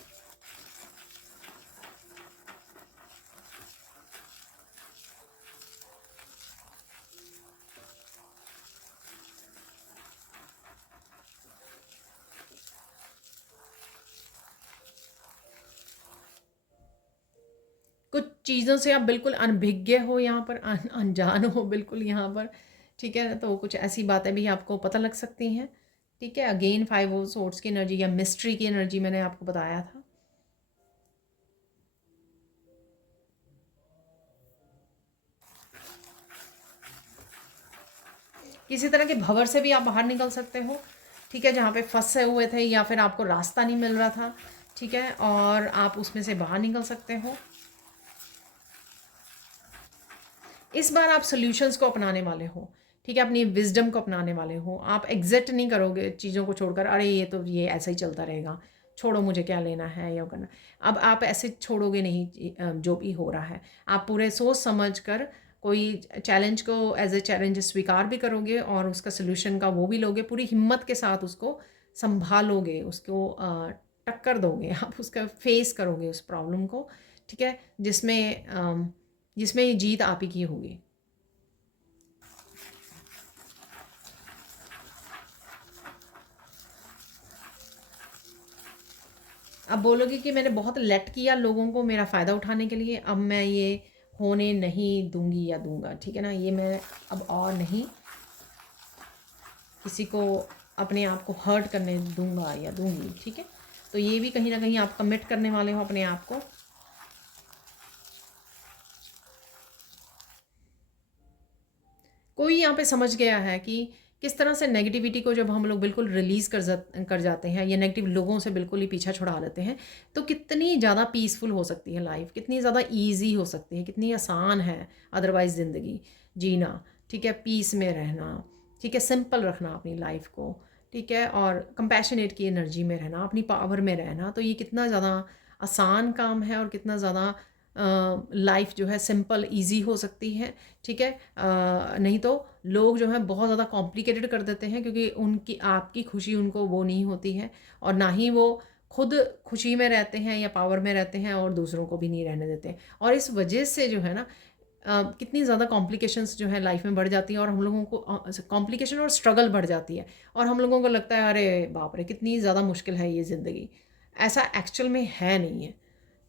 कुछ चीज़ों से आप बिल्कुल अनभिज्ञ हो यहाँ पर, अनजान हो बिल्कुल यहाँ पर, ठीक है। तो कुछ ऐसी बातें भी आपको पता लग सकती हैं, ठीक है। अगेन 5 ऑफ सोर्ड्स की एनर्जी या मिस्ट्री की एनर्जी मैंने आपको बताया था। किसी तरह के भंवर से भी आप बाहर निकल सकते हो, ठीक है, जहाँ पे फंसे हुए थे या फिर आपको रास्ता नहीं मिल रहा था, ठीक है, और आप उसमें से बाहर निकल सकते हो। इस बार आप सॉल्यूशंस को अपनाने वाले हो, ठीक है, अपनी विजडम को अपनाने वाले हो। आप एग्जिट नहीं करोगे चीज़ों को छोड़कर, अरे ये तो ये ऐसा ही चलता रहेगा, छोड़ो मुझे क्या लेना है या करना। अब आप ऐसे छोड़ोगे नहीं जो भी हो रहा है। आप पूरे सोच समझ कर कोई चैलेंज को एज ए चैलेंज स्वीकार भी करोगे और उसका सोल्यूशन का वो भी लोगे, पूरी हिम्मत के साथ उसको संभालोगे, उसको टक्कर दोगे, आप उसका फेस करोगे उस प्रॉब्लम को, ठीक है, जिसमें ये जीत आप ही की होगी। अब बोलोगे कि मैंने बहुत लेट किया लोगों को मेरा फ़ायदा उठाने के लिए, अब मैं ये होने नहीं दूंगी या दूंगा, ठीक है ना, ये मैं अब और नहीं किसी को अपने आप को हर्ट करने दूंगा या दूंगी, ठीक है। तो ये भी कहीं ना कहीं आप कमिट करने वाले हो अपने आप को। कोई यहाँ पे समझ गया है कि किस तरह से नेगेटिविटी को जब हम लोग बिल्कुल रिलीज़ कर जाते हैं या नेगेटिव लोगों से बिल्कुल ही पीछा छुड़ा लेते हैं, तो कितनी ज़्यादा पीसफुल हो सकती है लाइफ, कितनी ज़्यादा इजी हो सकती है, कितनी आसान है अदरवाइज़ ज़िंदगी जीना, ठीक है, पीस में रहना, ठीक है, सिंपल रखना अपनी लाइफ को, ठीक है, और कंपैशनेट की एनर्जी में रहना, अपनी पावर में रहना। तो ये कितना ज़्यादा आसान काम है और कितना ज़्यादा लाइफ जो है सिंपल इजी हो सकती है, ठीक है। नहीं तो लोग जो हैं बहुत ज़्यादा कॉम्प्लिकेटेड कर देते हैं, क्योंकि उनकी आपकी खुशी उनको वो नहीं होती है, और ना ही वो खुद खुशी में रहते हैं या पावर में रहते हैं और दूसरों को भी नहीं रहने देते। और इस वजह से जो है ना कितनी ज़्यादा कॉम्प्लिकेशंस जो है लाइफ में बढ़ जाती हैं, और हम लोगों को कॉम्प्लिकेशन और स्ट्रगल बढ़ जाती है, और हम लोगों को लगता है अरे बाप रे कितनी ज़्यादा मुश्किल है ये ज़िंदगी। ऐसा एक्चुअल में है नहीं है,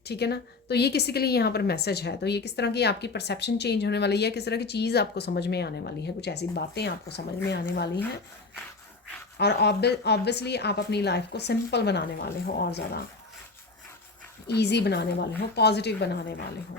ठीक है ना। तो ये किसी के लिए यहाँ पर मैसेज है, तो ये किस तरह की आपकी परसेप्शन चेंज होने वाली है, किस तरह की चीज़ आपको समझ में आने वाली है, कुछ ऐसी बातें आपको समझ में आने वाली हैं, और ऑब्वियसली आप अपनी लाइफ को सिंपल बनाने वाले हो, और ज़्यादा ईजी बनाने वाले हो, पॉजिटिव बनाने वाले हो।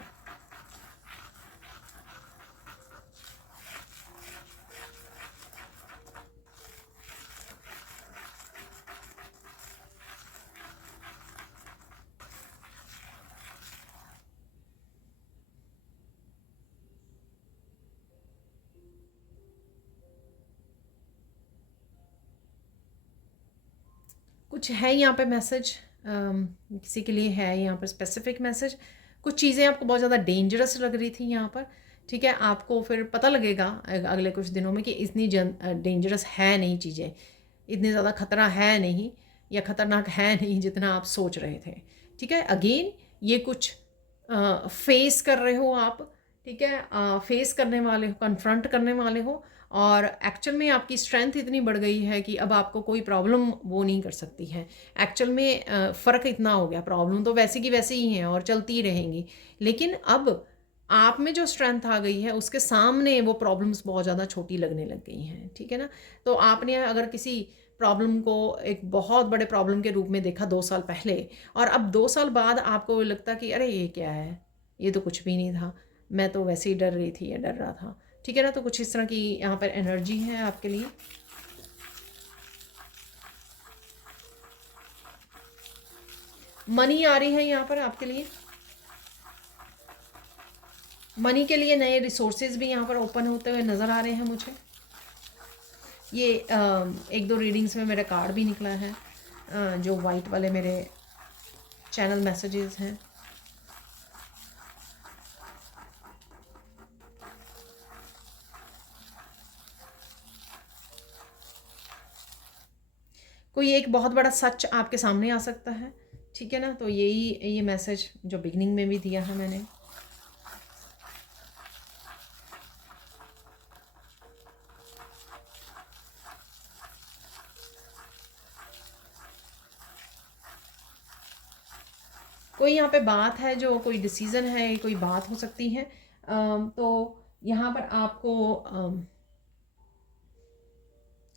कुछ है यहाँ पे मैसेज, किसी के लिए है यहाँ पर स्पेसिफिक मैसेज। कुछ चीज़ें आपको बहुत ज़्यादा डेंजरस लग रही थी यहाँ पर, ठीक है, आपको फिर पता लगेगा अगले कुछ दिनों में कि इतनी डेंजरस है नहीं चीज़ें, इतनी ज़्यादा खतरा है नहीं, या ख़तरनाक है नहीं जितना आप सोच रहे थे, ठीक है। अगेन ये कुछ फेस कर रहे हो आप, ठीक है, फेस करने वाले हो, कन्फ्रंट करने वाले हो, और एक्चुअल में आपकी स्ट्रेंथ इतनी बढ़ गई है कि अब आपको कोई प्रॉब्लम वो नहीं कर सकती है। एक्चुअल में फ़र्क इतना हो गया, प्रॉब्लम तो वैसी की वैसी ही हैं और चलती ही रहेंगी, लेकिन अब आप में जो स्ट्रेंथ आ गई है उसके सामने वो प्रॉब्लम्स बहुत ज़्यादा छोटी लगने लग गई हैं, ठीक है ना। तो आपने अगर किसी प्रॉब्लम को एक बहुत बड़े प्रॉब्लम के रूप में देखा 2 साल पहले, और अब 2 साल बाद आपको लगता कि अरे ये क्या है, ये तो कुछ भी नहीं था, मैं तो वैसे ही डर रही थी या डर रहा था, ठीक है ना। तो कुछ इस तरह की यहाँ पर एनर्जी है आपके लिए। मनी आ रही है यहाँ पर आपके लिए, मनी के लिए नए रिसोर्सेज भी यहाँ पर ओपन होते हुए नज़र आ रहे हैं मुझे। ये 1-2 रीडिंग्स में मेरा कार्ड भी निकला है, जो वाइट वाले मेरे चैनल मैसेजेस हैं। कोई एक बहुत बड़ा सच आपके सामने आ सकता है, ठीक है ना। तो ये मैसेज जो बिगनिंग में भी दिया है मैंने। कोई यहाँ पे बात है, जो कोई डिसीज़न है, कोई बात हो सकती है। तो यहाँ पर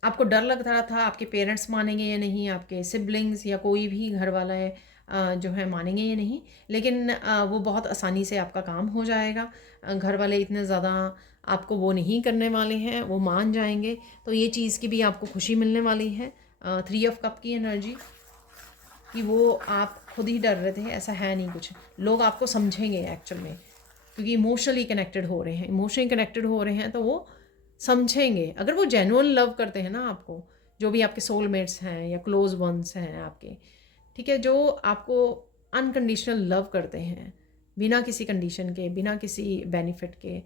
आपको डर लग रहा था आपके पेरेंट्स मानेंगे या नहीं, आपके सिबलिंग्स या कोई भी घर वाला है जो है मानेंगे या नहीं, लेकिन वो बहुत आसानी से आपका काम हो जाएगा। घर वाले इतने ज़्यादा आपको वो नहीं करने वाले हैं, वो मान जाएंगे। तो ये चीज़ की भी आपको खुशी मिलने वाली है। 3 ऑफ कप की एनर्जी कि वो आप खुद ही डर रहे थे, ऐसा है नहीं कुछ। लोग आपको समझेंगे एक्चुअल में, क्योंकि इमोशनली कनेक्टेड हो रहे हैं। इमोशनली कनेक्टेड हो रहे हैं तो वो समझेंगे। अगर वो जेन्युइन लव करते हैं ना आपको, जो भी आपके सोलमेट्स हैं या क्लोज वंस हैं आपके, ठीक है, जो आपको अनकंडीशनल लव करते हैं बिना किसी कंडीशन के, बिना किसी बेनिफिट के,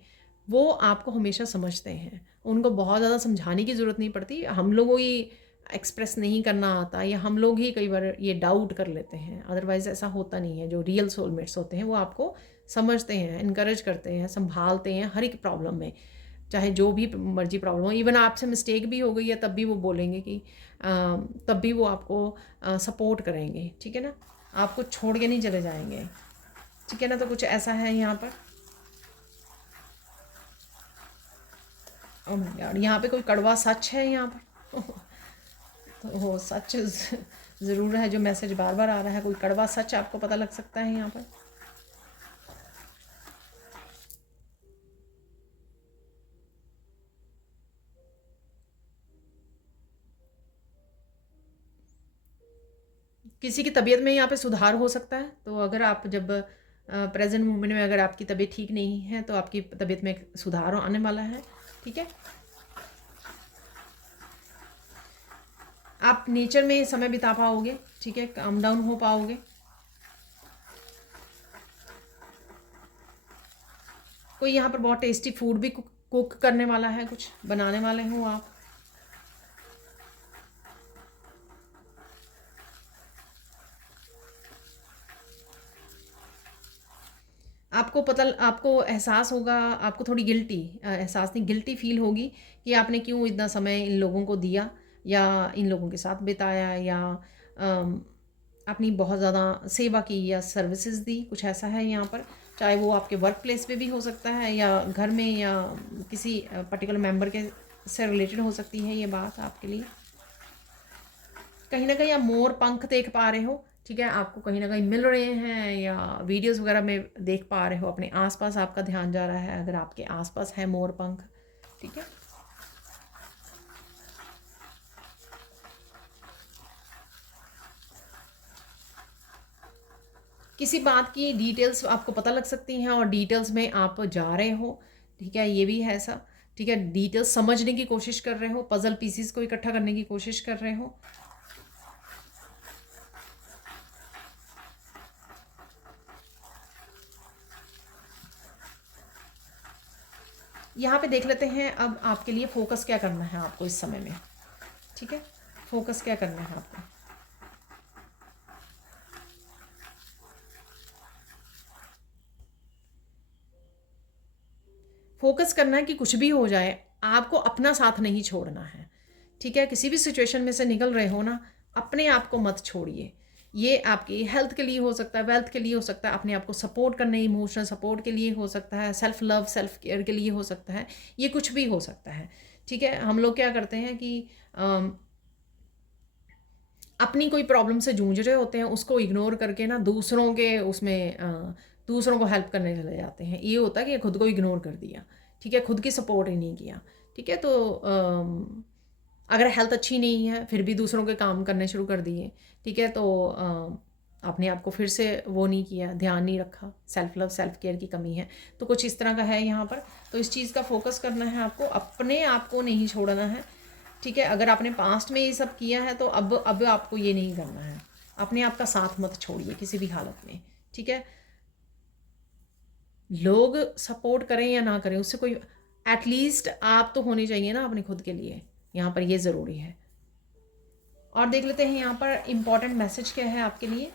वो आपको हमेशा समझते हैं। उनको बहुत ज़्यादा समझाने की ज़रूरत नहीं पड़ती। हम लोगों ही एक्सप्रेस नहीं करना आता, या हम लोग ही कई बार ये डाउट कर लेते हैं, अदरवाइज़ ऐसा होता नहीं है। जो रियल सोलमेट्स होते हैं वो आपको समझते हैं, इनकरेज करते हैं, संभालते हैं हर एक प्रॉब्लम में, चाहे जो भी मर्जी प्रॉब्लम हो। इवन आपसे मिस्टेक भी हो गई है तब भी वो बोलेंगे कि तब भी वो आपको सपोर्ट करेंगे, ठीक है ना, आपको छोड़ के नहीं चले जाएंगे, ठीक है ना। तो कुछ ऐसा है यहाँ पर। यार यहाँ पे कोई कड़वा सच है यहाँ पर। तो वो सच ज़रूर है, जो मैसेज बार बार आ रहा है, कोई कड़वा सच आपको पता लग सकता है यहाँ पर। किसी की तबीयत में यहाँ पे सुधार हो सकता है। तो अगर आप जब प्रेजेंट मोमेंट में अगर आपकी तबीयत ठीक नहीं है तो आपकी तबीयत में सुधार आने वाला है, ठीक है। आप नेचर में समय बिता पाओगे, ठीक है, काम डाउन हो पाओगे। कोई यहाँ पर बहुत टेस्टी फूड भी कुक करने वाला है, कुछ बनाने वाले हो आप। आपको एहसास होगा, आपको थोड़ी गिल्टी, एहसास नहीं, गिल्टी फील होगी कि आपने क्यों इतना समय इन लोगों को दिया, या इन लोगों के साथ बिताया, या अम, अपनी बहुत ज़्यादा सेवा की या सर्विसेज दी, कुछ ऐसा है यहाँ पर। चाहे वो आपके वर्क प्लेस पे भी हो सकता है, या घर में, या किसी पर्टिकुलर मेंबर के से रिलेटेड हो सकती है ये बात आपके लिए। कहीं ना कहीं आप मोर पंख देख पा रहे हो, ठीक है, आपको कहीं ना कहीं मिल रहे हैं, या वीडियोस वगैरह में देख पा रहे हो। अपने आसपास आपका ध्यान जा रहा है, अगर आपके आसपास है मोर पंख, ठीक है। किसी बात की डिटेल्स आपको पता लग सकती हैं, और डिटेल्स में आप जा रहे हो, ठीक है, ये भी है ऐसा, ठीक है। डिटेल्स समझने की कोशिश कर रहे हो, पजल पीसीस को इकट्ठा करने की कोशिश कर रहे हो। यहाँ पे देख लेते हैं अब आपके लिए फोकस क्या करना है आपको इस समय में, ठीक है। फोकस क्या करना है आपको। फोकस करना है कि कुछ भी हो जाए आपको अपना साथ नहीं छोड़ना है, ठीक है। किसी भी सिचुएशन में से निकल रहे हो ना, अपने आप को मत छोड़िए। ये आपकी हेल्थ के लिए हो सकता है, वेल्थ के लिए हो सकता है, अपने आप को सपोर्ट करने, इमोशनल सपोर्ट के लिए हो सकता है, सेल्फ लव सेल्फ केयर के लिए हो सकता है, ये कुछ भी हो सकता है, ठीक है। हम लोग क्या करते हैं कि अपनी कोई प्रॉब्लम से जूझ रहे होते हैं, उसको इग्नोर करके ना दूसरों के उसमें दूसरों को हेल्प करने चले जाते हैं। ये होता है कि खुद को इग्नोर कर दिया, ठीक है, खुद की सपोर्ट ही नहीं किया, ठीक है। तो अगर हेल्थ अच्छी नहीं है फिर भी दूसरों के काम करने शुरू कर दिए, ठीक है। तो अपने आप को फिर से वो नहीं किया, ध्यान नहीं रखा, सेल्फ लव सेल्फ केयर की कमी है। तो कुछ इस तरह का है यहाँ पर। तो इस चीज़ का फोकस करना है आपको, अपने आप को नहीं छोड़ना है, ठीक है। अगर आपने पास्ट में ये सब किया है तो अब आपको ये नहीं करना है। अपने आप का साथ मत छोड़िए किसी भी हालत में, ठीक है। लोग सपोर्ट करें या ना करें उससे कोई, एटलीस्ट आप तो होने चाहिए ना अपने खुद के लिए, यहाँ पर ये ज़रूरी है। और देख लेते हैं यहाँ पर इम्पॉर्टेंट मैसेज क्या है आपके लिए।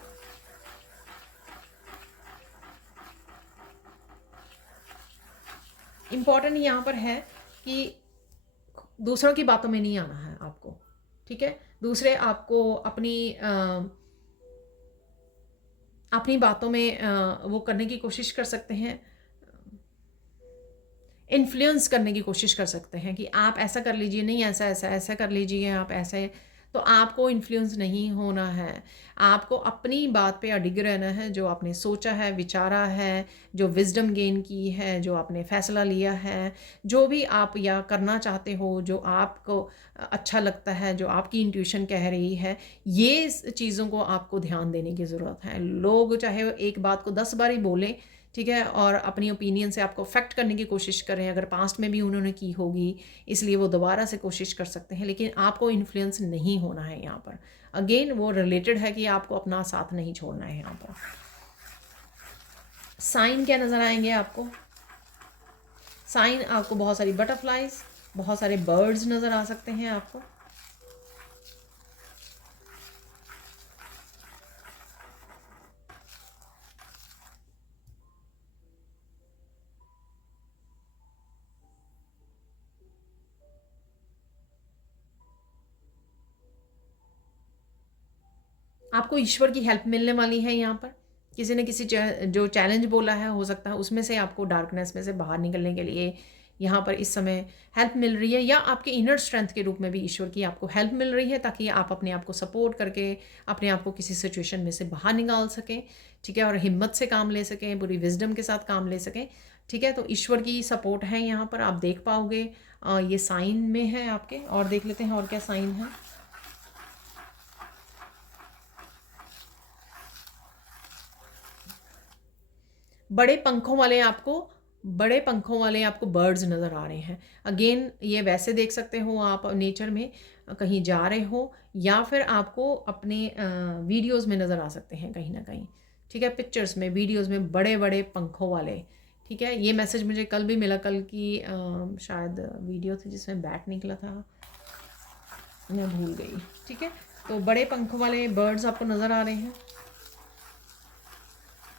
इम्पॉर्टेंट यहाँ पर है कि दूसरों की बातों में नहीं आना है आपको, ठीक है। दूसरे आपको अपनी बातों में वो करने की कोशिश कर सकते हैं, इन्फ्लुएंस करने की कोशिश कर सकते हैं कि आप ऐसा कर लीजिए, नहीं ऐसा ऐसा ऐसा कर लीजिए आप ऐसे। तो आपको इन्फ्लुएंस नहीं होना है, आपको अपनी बात पे अडिग रहना है। जो आपने सोचा है, विचारा है, जो विजडम गेन की है, जो आपने फ़ैसला लिया है, जो भी आप या करना चाहते हो, जो आपको अच्छा लगता है, जो आपकी इंट्यूशन कह रही है, ये चीज़ों को आपको ध्यान देने की ज़रूरत है। लोग चाहे एक बात को 10 बारी बोलें, ठीक है, और अपनी ओपिनियन से आपको अफेक्ट करने की कोशिश करें, अगर पास्ट में भी उन्होंने की होगी, इसलिए वो दोबारा से कोशिश कर सकते हैं, लेकिन आपको इन्फ्लुएंस नहीं होना है यहाँ पर। अगेन वो रिलेटेड है कि आपको अपना साथ नहीं छोड़ना है यहाँ पर। साइन क्या नज़र आएंगे आपको? साइन आपको बहुत सारी बटरफ्लाइज, बहुत सारे बर्ड्स नज़र आ सकते हैं आपको। आपको ईश्वर की हेल्प मिलने वाली है यहाँ पर। किसी ने किसी जो चैलेंज बोला है, हो सकता है उसमें से आपको डार्कनेस में से बाहर निकलने के लिए यहाँ पर इस समय हेल्प मिल रही है, या आपके इनर स्ट्रेंथ के रूप में भी ईश्वर की आपको हेल्प मिल रही है, ताकि आप अपने आप को सपोर्ट करके अपने आप को किसी सिचुएशन में से बाहर निकाल सकें, ठीक है, और हिम्मत से काम ले सकें, पूरी विजडम के साथ काम ले सकें, ठीक है। तो ईश्वर की सपोर्ट है यहाँ पर, आप देख पाओगे। ये साइन में है आपके। और देख लेते हैं और क्या साइन है। बड़े पंखों वाले आपको बर्ड्स नज़र आ रहे हैं। अगेन ये वैसे देख सकते हो आप नेचर में कहीं जा रहे हो, या फिर आपको अपने वीडियोस में नज़र आ सकते हैं कहीं ना कहीं, ठीक है, पिक्चर्स में, वीडियोस में बड़े बड़े पंखों वाले, ठीक है। ये मैसेज मुझे कल भी मिला, कल की शायद वीडियो थी जिसमें बैट निकला था, मैं भूल गई, ठीक है। तो बड़े पंखों वाले बर्ड्स आपको नज़र आ रहे हैं।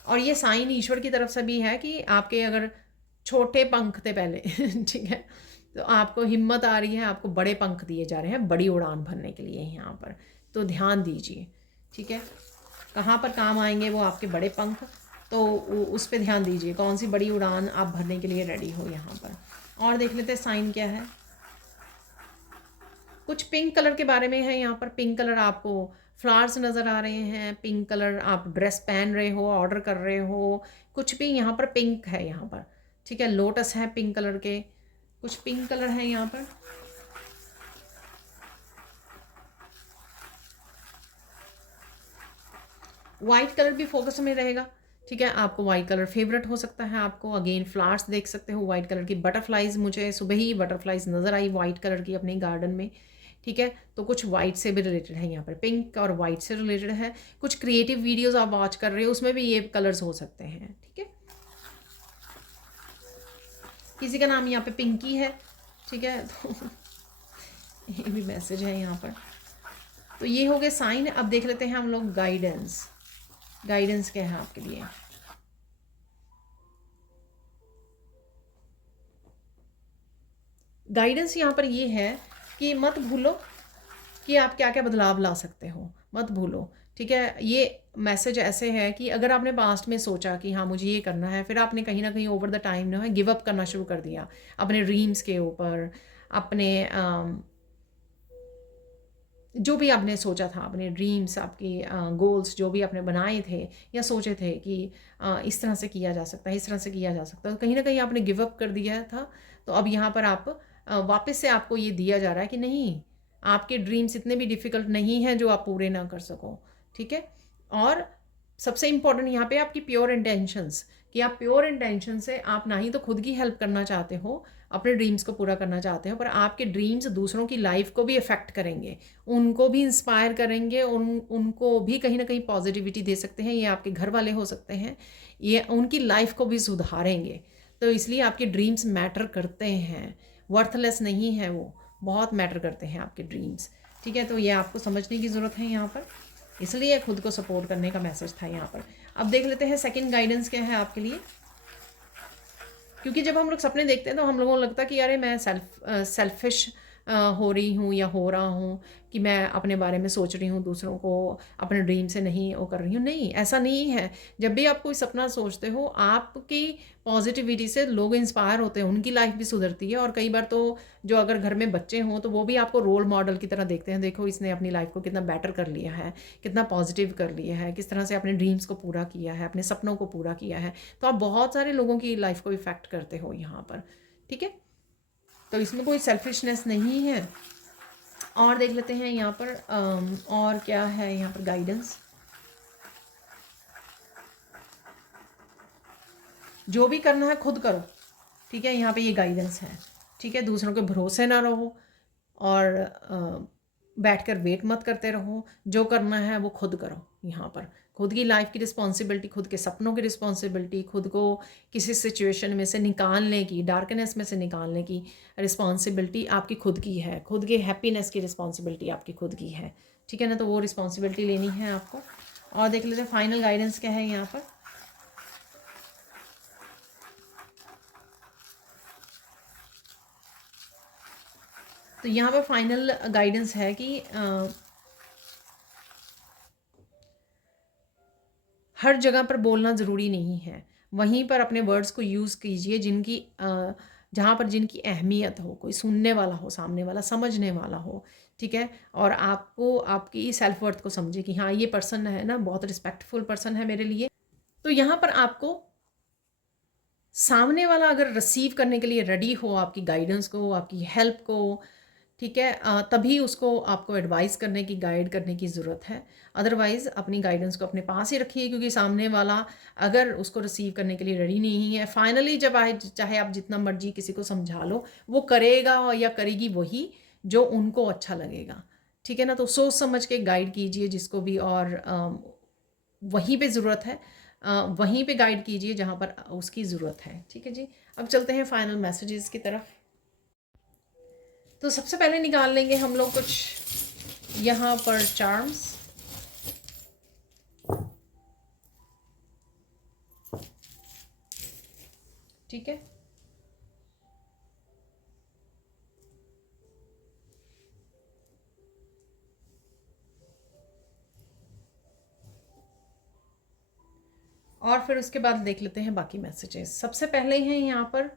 और ये साइन ईश्वर की तरफ से भी है कि आपके अगर छोटे पंख थे पहले ठीक है, तो आपको हिम्मत आ रही है, आपको बड़े पंख दिए जा रहे हैं बड़ी उड़ान भरने के लिए यहाँ पर। तो ध्यान दीजिए, ठीक है, कहाँ पर काम आएंगे वो आपके बड़े पंख, तो उस पर ध्यान दीजिए, कौन सी बड़ी उड़ान आप भरने के लिए रेडी हो यहाँ पर। और देख लेते हैं साइन क्या है। कुछ पिंक कलर के बारे में है यहाँ पर। पिंक कलर आपको फ्लावर्स नज़र आ रहे हैं, पिंक कलर आप ड्रेस पहन रहे हो, ऑर्डर कर रहे हो, कुछ भी यहाँ पर पिंक है यहाँ पर, ठीक है। लोटस है पिंक कलर के, कुछ पिंक कलर है यहाँ पर। वाइट कलर भी फोकस में रहेगा, ठीक है। आपको वाइट कलर फेवरेट हो सकता है आपको। अगेन फ्लावर्स देख सकते हो वाइट कलर की। बटरफ्लाइज, मुझे सुबह ही बटरफ्लाइज नज़र आई वाइट कलर की अपने गार्डन में, ठीक है। तो कुछ वाइट से भी रिलेटेड है यहाँ पर, पिंक और वाइट से रिलेटेड है। कुछ क्रिएटिव वीडियोस आप वॉच कर रहे हो, उसमें भी ये कलर्स हो सकते हैं, ठीक है। किसी का नाम यहाँ पे पिंकी है, ठीक है, तो ये भी मैसेज है यहाँ पर। तो ये हो गए साइन। अब देख लेते हैं हम लोग गाइडेंस। गाइडेंस क्या है आपके लिए। गाइडेंस यहाँ पर ये है कि मत भूलो कि आप क्या क्या बदलाव ला सकते हो, मत भूलो, ठीक है। ये मैसेज ऐसे है कि अगर आपने पास्ट में सोचा कि हाँ मुझे ये करना है, फिर आपने कहीं ना कहीं ओवर द टाइम ना गिव अप करना शुरू कर दिया अपने ड्रीम्स के ऊपर, अपने जो भी आपने सोचा था, अपने ड्रीम्स, आपके गोल्स जो भी आपने बनाए थे या सोचे थे कि इस तरह से किया जा सकता है, इस तरह से किया जा सकता है, तो कहीं ना कहीं आपने गिव अप कर दिया था। तो अब यहाँ पर आप वापस से आपको ये दिया जा रहा है कि नहीं, आपके ड्रीम्स इतने भी डिफ़िकल्ट नहीं हैं जो आप पूरे ना कर सको, ठीक है। और सबसे इम्पॉर्टेंट यहाँ पे आपकी प्योर इंटेंशंस, कि आप प्योर इंटेंशन से आप ना ही तो खुद की हेल्प करना चाहते हो, अपने ड्रीम्स को पूरा करना चाहते हो, पर आपके ड्रीम्स दूसरों की लाइफ को भी अफेक्ट करेंगे, उनको भी इंस्पायर करेंगे, उनको भी कहीं ना कहीं पॉजिटिविटी दे सकते हैं। ये आपके घर वाले हो सकते हैं, ये उनकी लाइफ को भी सुधारेंगे। तो इसलिए आपके ड्रीम्स मैटर करते हैं, वर्थलेस नहीं है वो, बहुत मैटर करते हैं आपके ड्रीम्स, ठीक है। तो ये आपको समझने की ज़रूरत है यहाँ पर, इसलिए खुद को सपोर्ट करने का मैसेज था यहाँ पर। अब देख लेते हैं सेकंड गाइडेंस क्या है आपके लिए। क्योंकि जब हम लोग सपने देखते हैं तो हम लोगों को लगता है कि यार मैं सेल्फिश हो रही हूँ या हो रहा हूँ कि मैं अपने बारे में सोच रही हूँ, दूसरों को अपने ड्रीम से नहीं वो कर रही हूँ। नहीं, ऐसा नहीं है। जब भी आप कोई सपना सोचते हो, आपकी पॉजिटिविटी से लोग इंस्पायर होते हैं, उनकी लाइफ भी सुधरती है। और कई बार तो जो अगर घर में बच्चे हों तो वो भी आपको रोल मॉडल की तरह देखते हैं, देखो इसने अपनी लाइफ को कितना बेटर कर लिया है, कितना पॉजिटिव कर लिया है, किस तरह से अपने ड्रीम्स को पूरा किया है, अपने सपनों को पूरा किया है। तो आप बहुत सारे लोगों की लाइफ को इफ़ेक्ट करते हो यहाँ पर, ठीक है। तो इसमें कोई सेल्फिशनेस नहीं है। और देख लेते हैं यहाँ पर और क्या है यहाँ पर गाइडेंस। जो भी करना है खुद करो, ठीक है। यहाँ पे ये गाइडेंस है, ठीक है। दूसरों के भरोसे ना रहो और बैठकर वेट मत करते रहो। जो करना है वो खुद करो। यहाँ पर खुद की लाइफ की रिस्पॉन्सिबिलिटी, खुद के सपनों की रिस्पॉन्सिबिलिटी, खुद को किसी सिचुएशन में से निकालने की, डार्कनेस में से निकालने की रिस्पॉन्सिबिलिटी आपकी खुद की है। खुद के हैप्पीनेस की रिस्पॉन्सिबिलिटी आपकी खुद की है, ठीक है ना। तो वो रिस्पॉन्सिबिलिटी लेनी है आपको। और देख लेते हैं फाइनल गाइडेंस क्या है यहाँ पर। तो यहाँ पर फाइनल गाइडेंस है कि हर जगह पर बोलना ज़रूरी नहीं है। वहीं पर अपने वर्ड्स को यूज़ कीजिए जिनकी जहाँ पर जिनकी अहमियत हो, कोई सुनने वाला हो, सामने वाला समझने वाला हो, ठीक है। और आपको आपकी सेल्फ वर्थ को समझे कि हाँ ये पर्सन है ना बहुत रिस्पेक्टफुल पर्सन है मेरे लिए। तो यहाँ पर आपको सामने वाला अगर रिसीव करने के लिए रेडी हो आपकी गाइडेंस को, आपकी हेल्प को, ठीक है, तभी उसको आपको एडवाइस करने की, गाइड करने की ज़रूरत है। अदरवाइज़ अपनी गाइडेंस को अपने पास ही रखिए, क्योंकि सामने वाला अगर उसको रिसीव करने के लिए रेडी नहीं है, फाइनली जब आए चाहे आप जितना मर्जी किसी को समझा लो, वो करेगा या करेगी वही जो उनको अच्छा लगेगा, ठीक है ना। तो सोच समझ के गाइड कीजिए जिसको भी, और वहीं पे ज़रूरत है वहीं पे गाइड कीजिए जहाँ पर उसकी ज़रूरत है, ठीक है जी। अब चलते हैं फाइनल मैसेजेस की तरफ। तो सबसे पहले निकाल लेंगे हम लोग कुछ यहाँ पर चार्म्स, ठीक है। और फिर उसके बाद देख लेते हैं बाकी मैसेजेस। सबसे पहले हैं यहाँ पर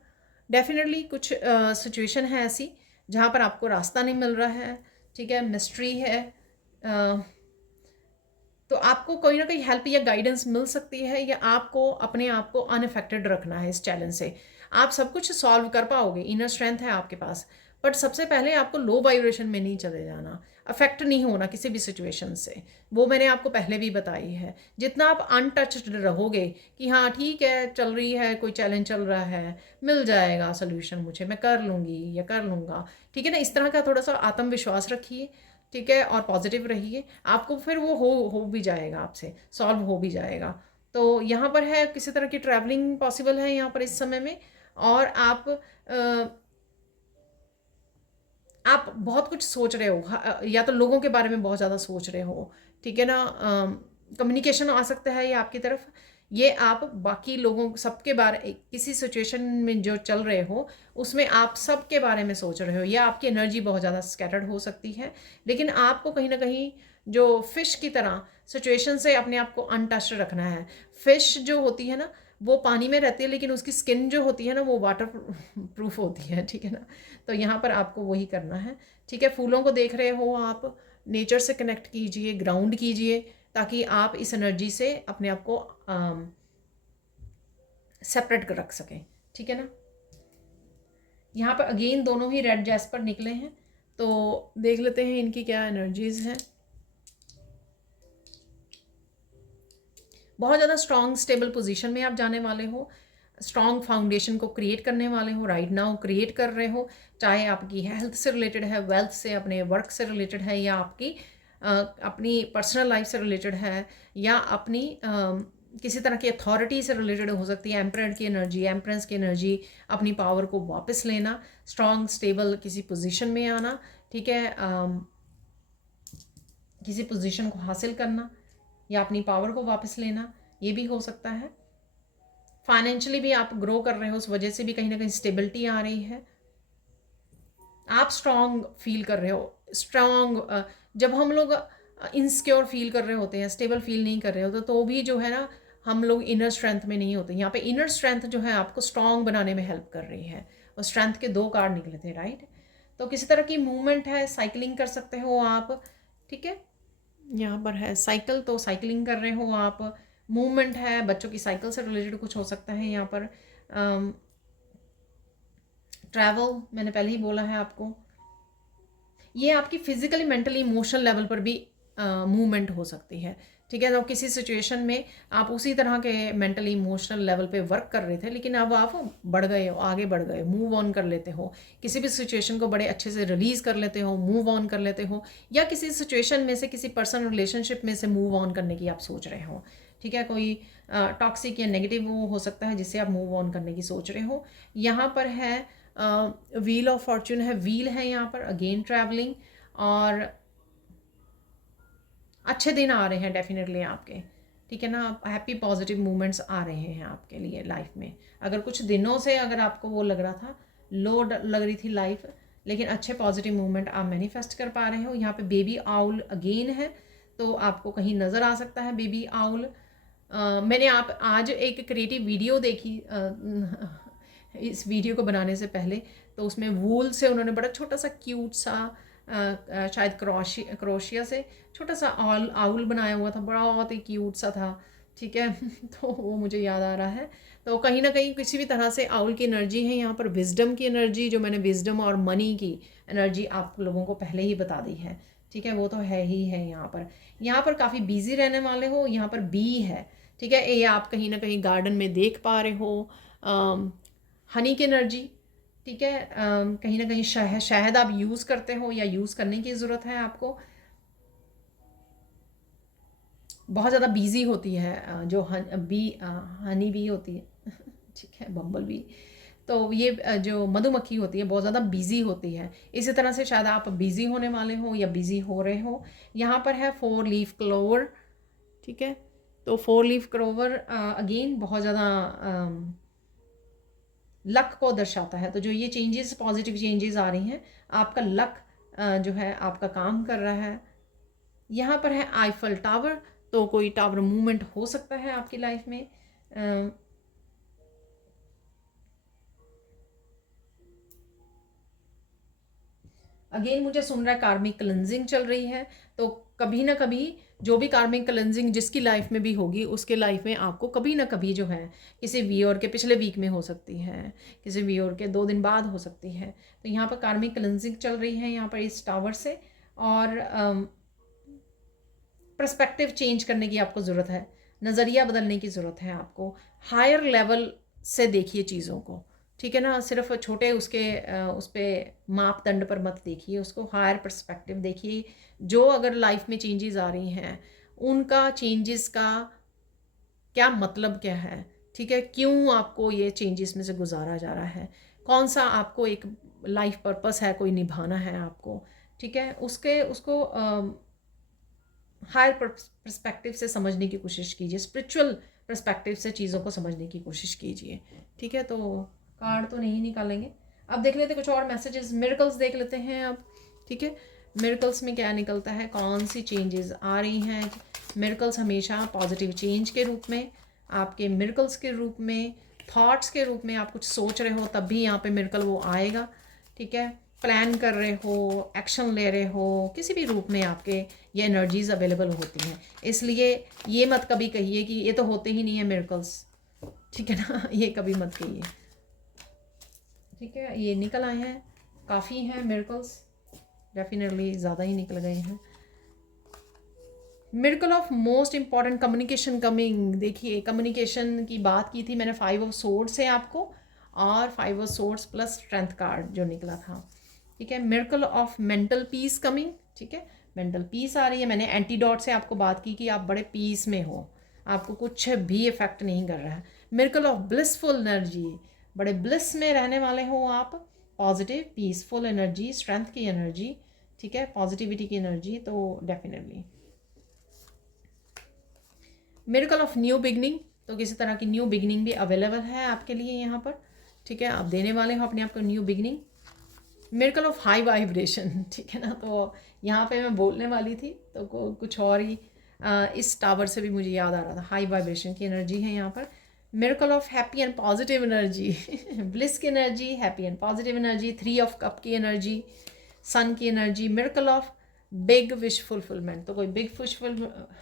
डेफिनेटली कुछ सिचुएशन है ऐसी जहाँ पर आपको रास्ता नहीं मिल रहा है, ठीक है, मिस्ट्री है। तो आपको कोई ना कोई हेल्प या गाइडेंस मिल सकती है, या आपको अपने आप को अनअफेक्टेड रखना है इस चैलेंज से। आप सब कुछ सॉल्व कर पाओगे, इनर स्ट्रेंथ है आपके पास, बट सबसे पहले आपको लो वाइब्रेशन में नहीं चले जाना, अफेक्ट नहीं होना किसी भी सिचुएशन से। वो मैंने आपको पहले भी बताई है। जितना आप अनटच्ड रहोगे कि हाँ ठीक है चल रही है, कोई चैलेंज चल रहा है, मिल जाएगा सोल्यूशन मुझे, मैं कर लूँगी या कर लूँगा, ठीक है ना, इस तरह का थोड़ा सा आत्मविश्वास रखिए, ठीक है, और पॉजिटिव रहिए। आपको फिर वो हो भी जाएगा, आपसे सॉल्व हो भी जाएगा। तो यहाँ पर है किसी तरह की ट्रैवलिंग पॉसिबल है यहाँ पर इस समय में, और आप बहुत कुछ सोच रहे हो, या तो लोगों के बारे में बहुत ज़्यादा सोच रहे हो, ठीक है ना। कम्युनिकेशन आ सकता है ये आपकी तरफ, ये आप बाकी लोगों सबके बारे, किसी सिचुएशन में जो चल रहे हो उसमें आप सबके बारे में सोच रहे हो, या आपकी एनर्जी बहुत ज़्यादा स्कैटर्ड हो सकती है। लेकिन आपको कहीं ना कहीं जो फिश की तरह सिचुएशन से अपने आप को अनटच्ड रखना है। फिश जो होती है ना वो पानी में रहती है, लेकिन उसकी स्किन जो होती है ना वो वाटर प्रूफ होती है, ठीक है ना। तो यहाँ पर आपको वही करना है, ठीक है। फूलों को देख रहे हो आप, नेचर से कनेक्ट कीजिए, ग्राउंड कीजिए, ताकि आप इस एनर्जी से अपने आप को सेपरेट कर रख सकें, ठीक है ना। यहाँ पर अगेन दोनों ही रेड जैस्पर निकले हैं, तो देख लेते हैं इनकी क्या एनर्जीज हैं। बहुत ज़्यादा स्ट्रॉन्ग स्टेबल पोजीशन में आप जाने वाले हो, स्ट्रॉन्ग फाउंडेशन को क्रिएट करने वाले हो, राइट नाउ क्रिएट कर रहे हो। चाहे आपकी हेल्थ से रिलेटेड है, वेल्थ से, अपने वर्क से रिलेटेड है, या आपकी अपनी पर्सनल लाइफ से रिलेटेड है, या अपनी किसी तरह की अथॉरिटी से रिलेटेड हो सकती है। एम्परर की एनर्जी, एम्परेंस की एनर्जी, अपनी पावर को वापस लेना, स्ट्रॉन्ग स्टेबल किसी पोजीशन में आना, ठीक है, किसी पोजीशन को हासिल करना या अपनी पावर को वापस लेना, ये भी हो सकता है। फाइनेंशियली भी आप ग्रो कर रहे हो, उस वजह से भी कहीं ना कहीं स्टेबिलिटी आ रही है। आप स्ट्रांग फील कर रहे हो, स्ट्रांग। जब हम लोग इनसिक्योर फील कर रहे होते हैं, स्टेबल फील नहीं कर रहे होते, तो भी जो है ना हम लोग इनर स्ट्रेंथ में नहीं होते। यहाँ पे इनर स्ट्रेंथ जो है आपको स्ट्रांग बनाने में हेल्प कर रही है। और स्ट्रेंथ के 2 कार्ड निकले थे, राइट। तो किसी तरह की मूवमेंट है, साइकिलिंग कर सकते हो आप, ठीक है। यहाँ पर है साइकिल, तो साइकिलिंग कर रहे हो आप, मूवमेंट है, बच्चों की साइकिल से रिलेटेड कुछ हो सकता है यहाँ पर। ट्रैवल मैंने पहले ही बोला है आपको। ये आपकी फिजिकली, मेंटली, इमोशनल लेवल पर भी मूवमेंट हो सकती है, ठीक है। तो किसी सिचुएशन में आप उसी तरह के मेंटली इमोशनल लेवल पे वर्क कर रहे थे, लेकिन अब आप बढ़ गए हो, आगे बढ़ गए, मूव ऑन कर लेते हो, किसी भी सिचुएशन को बड़े अच्छे से रिलीज़ कर लेते हो, मूव ऑन कर लेते हो, या किसी सिचुएशन में से, किसी पर्सनल रिलेशनशिप में से मूव ऑन करने की आप सोच रहे हो, ठीक है। कोई टॉक्सिक या नेगेटिव वो हो सकता है जिससे आप मूव ऑन करने की सोच रहे हो। यहाँ पर है व्हील ऑफ फॉर्च्यून है, व्हील है यहाँ पर, अगेन ट्रैवलिंग, और अच्छे दिन आ रहे हैं डेफिनेटली आपके, ठीक है ना। हैप्पी पॉजिटिव मूवमेंट्स आ रहे हैं आपके लिए लाइफ में। अगर कुछ दिनों से अगर आपको वो लग रहा था, लो लग रही थी लाइफ, लेकिन अच्छे पॉजिटिव मूवमेंट आप मैनिफेस्ट कर पा रहे हो। यहाँ पे बेबी आउल अगेन है, तो आपको कहीं नज़र आ सकता है बेबी आउल। मैंने आप आज एक क्रिएटिव वीडियो देखी इस वीडियो को बनाने से पहले, तो उसमें वूल से उन्होंने बड़ा छोटा सा क्यूट सा शायद क्रोशिया से छोटा सा आउल बनाया हुआ था, बहुत ही क्यूट सा था, ठीक है। तो वो मुझे याद आ रहा है। तो कहीं ना कहीं किसी भी तरह से आउल की एनर्जी है यहाँ पर, विजडम की एनर्जी, जो मैंने विजडम और मनी की एनर्जी आप लोगों को पहले ही बता दी है, ठीक है। वो तो है ही है यहाँ पर। यहाँ पर काफ़ी बिजी रहने वाले हो, यहाँ पर बी है, ठीक है। ये आप कहीं ना कहीं गार्डन में देख पा रहे हो, हनी की एनर्जी, ठीक है। कहीं ना कहीं शहद आप यूज़ करते हो या यूज़ करने की ज़रूरत है आपको। बहुत ज़्यादा बिजी होती है जो हनी बी होती है ठीक है, बम्बल बी। तो ये जो मधुमक्खी होती है बहुत ज़्यादा बिजी होती है। इसी तरह से शायद आप बिजी होने वाले हो या बिजी हो रहे हो। यहाँ पर है 4 लीफ क्लोवर, ठीक है। तो 4 लीफ क्लोवर अगेन बहुत ज़्यादा लक को दर्शाता है। तो जो ये चेंजेस, पॉजिटिव चेंजेस आ रही हैं, आपका लक जो है आपका काम कर रहा है। यहाँ पर है आईफल टावर, तो कोई टावर मूवमेंट हो सकता है आपकी लाइफ में। अगेन मुझे सुन रहा है कार्मिक क्लेंजिंग चल रही है, तो कभी ना कभी जो भी कार्मिक क्लेंजिंग जिसकी लाइफ में भी होगी, उसके लाइफ में आपको कभी ना कभी जो है किसी वीवर के पिछले वीक में हो सकती है, किसी वीवर के 2 दिन बाद हो सकती है। तो यहाँ पर कार्मिक क्लेंजिंग चल रही है यहाँ पर इस टावर से, और पर्सपेक्टिव चेंज करने की आपको ज़रूरत है, नज़रिया बदलने की ज़रूरत है आपको। हायर लेवल से देखिए चीज़ों को, ठीक है ना। सिर्फ छोटे उसके उस पर मापदंड पर मत देखिए उसको, हायर पर्सपेक्टिव देखिए। जो अगर लाइफ में चेंजेस आ रही हैं, उनका चेंजेस का क्या मतलब क्या है, ठीक है। क्यों आपको ये चेंजेस में से गुजारा जा रहा है, कौन सा आपको एक लाइफ पर्पस है कोई निभाना है आपको, ठीक है। उसको हायर पर्सपेक्टिव से समझने की कोशिश कीजिए, स्पिरिचुअल पर्सपेक्टिव से चीज़ों को समझने की कोशिश कीजिए, ठीक है। तो कार्ड तो नहीं निकालेंगे, अब देख लेते कुछ और मैसेजेस, मिरेकल्स देख लेते हैं अब, ठीक है। मिरेकल्स में क्या निकलता है, कौन सी चेंजेस आ रही हैं। मिरेकल्स हमेशा पॉजिटिव चेंज के रूप में, आपके मिरेकल्स के रूप में, थॉट्स के रूप में, आप कुछ सोच रहे हो तब भी यहाँ पे मिरेकल वो आएगा, ठीक है। प्लान कर रहे हो, एक्शन ले रहे हो, किसी भी रूप में आपके ये एनर्जीज अवेलेबल होती हैं। इसलिए ये मत कभी कहिए कि ये तो होते ही नहीं है मिरेकल्स, ठीक है ना। ये कभी मत कहिए, ठीक है। ये निकल आए हैं, काफ़ी हैं मिरेकल्स, डेफिनेटली ज़्यादा ही निकल गए हैं। Miracle of most important communication coming, देखिए कम्युनिकेशन की बात की थी मैंने, 5 ऑफ सोर्ड्स है आपको, और 5 of swords plus strength card जो निकला था, ठीक है। Miracle of mental peace coming, ठीक है। मेंटल पीस आ रही है। मैंने एंटीडॉट से आपको बात की कि आप बड़े पीस में हो, आपको कुछ भी इफेक्ट नहीं कर रहा है। मिरेकल ऑफ ब्लिसफुल एनर्जी, बड़े ब्लिस में रहने वाले हो आप, पॉजिटिव पीसफुल एनर्जी, स्ट्रेंथ की एनर्जी, ठीक है, पॉजिटिविटी की एनर्जी। तो definitely miracle of new beginning, तो किसी तरह की न्यू बिगनिंग भी अवेलेबल है आपके लिए यहाँ पर, ठीक है। आप देने वाले हो अपने आप को new beginning. Miracle of high vibration, ठीक है ना। तो यहाँ पे मैं बोलने वाली थी तो कुछ और ही इस टावर से भी मुझे याद आ रहा था, हाई वाइब्रेशन की एनर्जी है यहाँ पर। Miracle of happy and positive energy, bliss की energy, happy and positive energy, 3 of cup की एनर्जी, सन की energy, miracle of big wish fulfilment. तो कोई बिग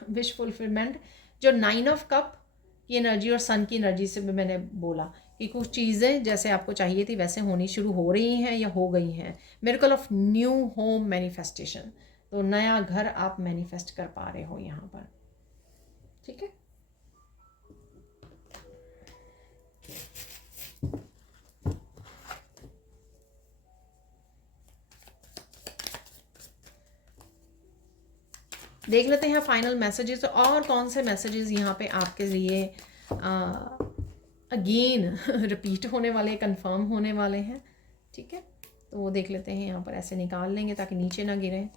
विश फुलफिलमेंट, जो 9 ऑफ कप की एनर्जी और सन की एनर्जी से भी मैंने बोला कि कुछ चीज़ें जैसे आपको चाहिए थी वैसे होनी शुरू हो रही हैं या हो गई हैं। Miracle of new home manifestation, तो नया घर आप मैनिफेस्ट कर पा रहे हो यहाँ पर, ठीक है। देख लेते हैं फाइनल मैसेजेस और कौन से मैसेजेस यहाँ पे आपके लिए अगेन रिपीट होने वाले, कंफर्म होने वाले हैं, ठीक है। तो वो देख लेते हैं, यहाँ पर ऐसे निकाल लेंगे ताकि नीचे ना गिरे।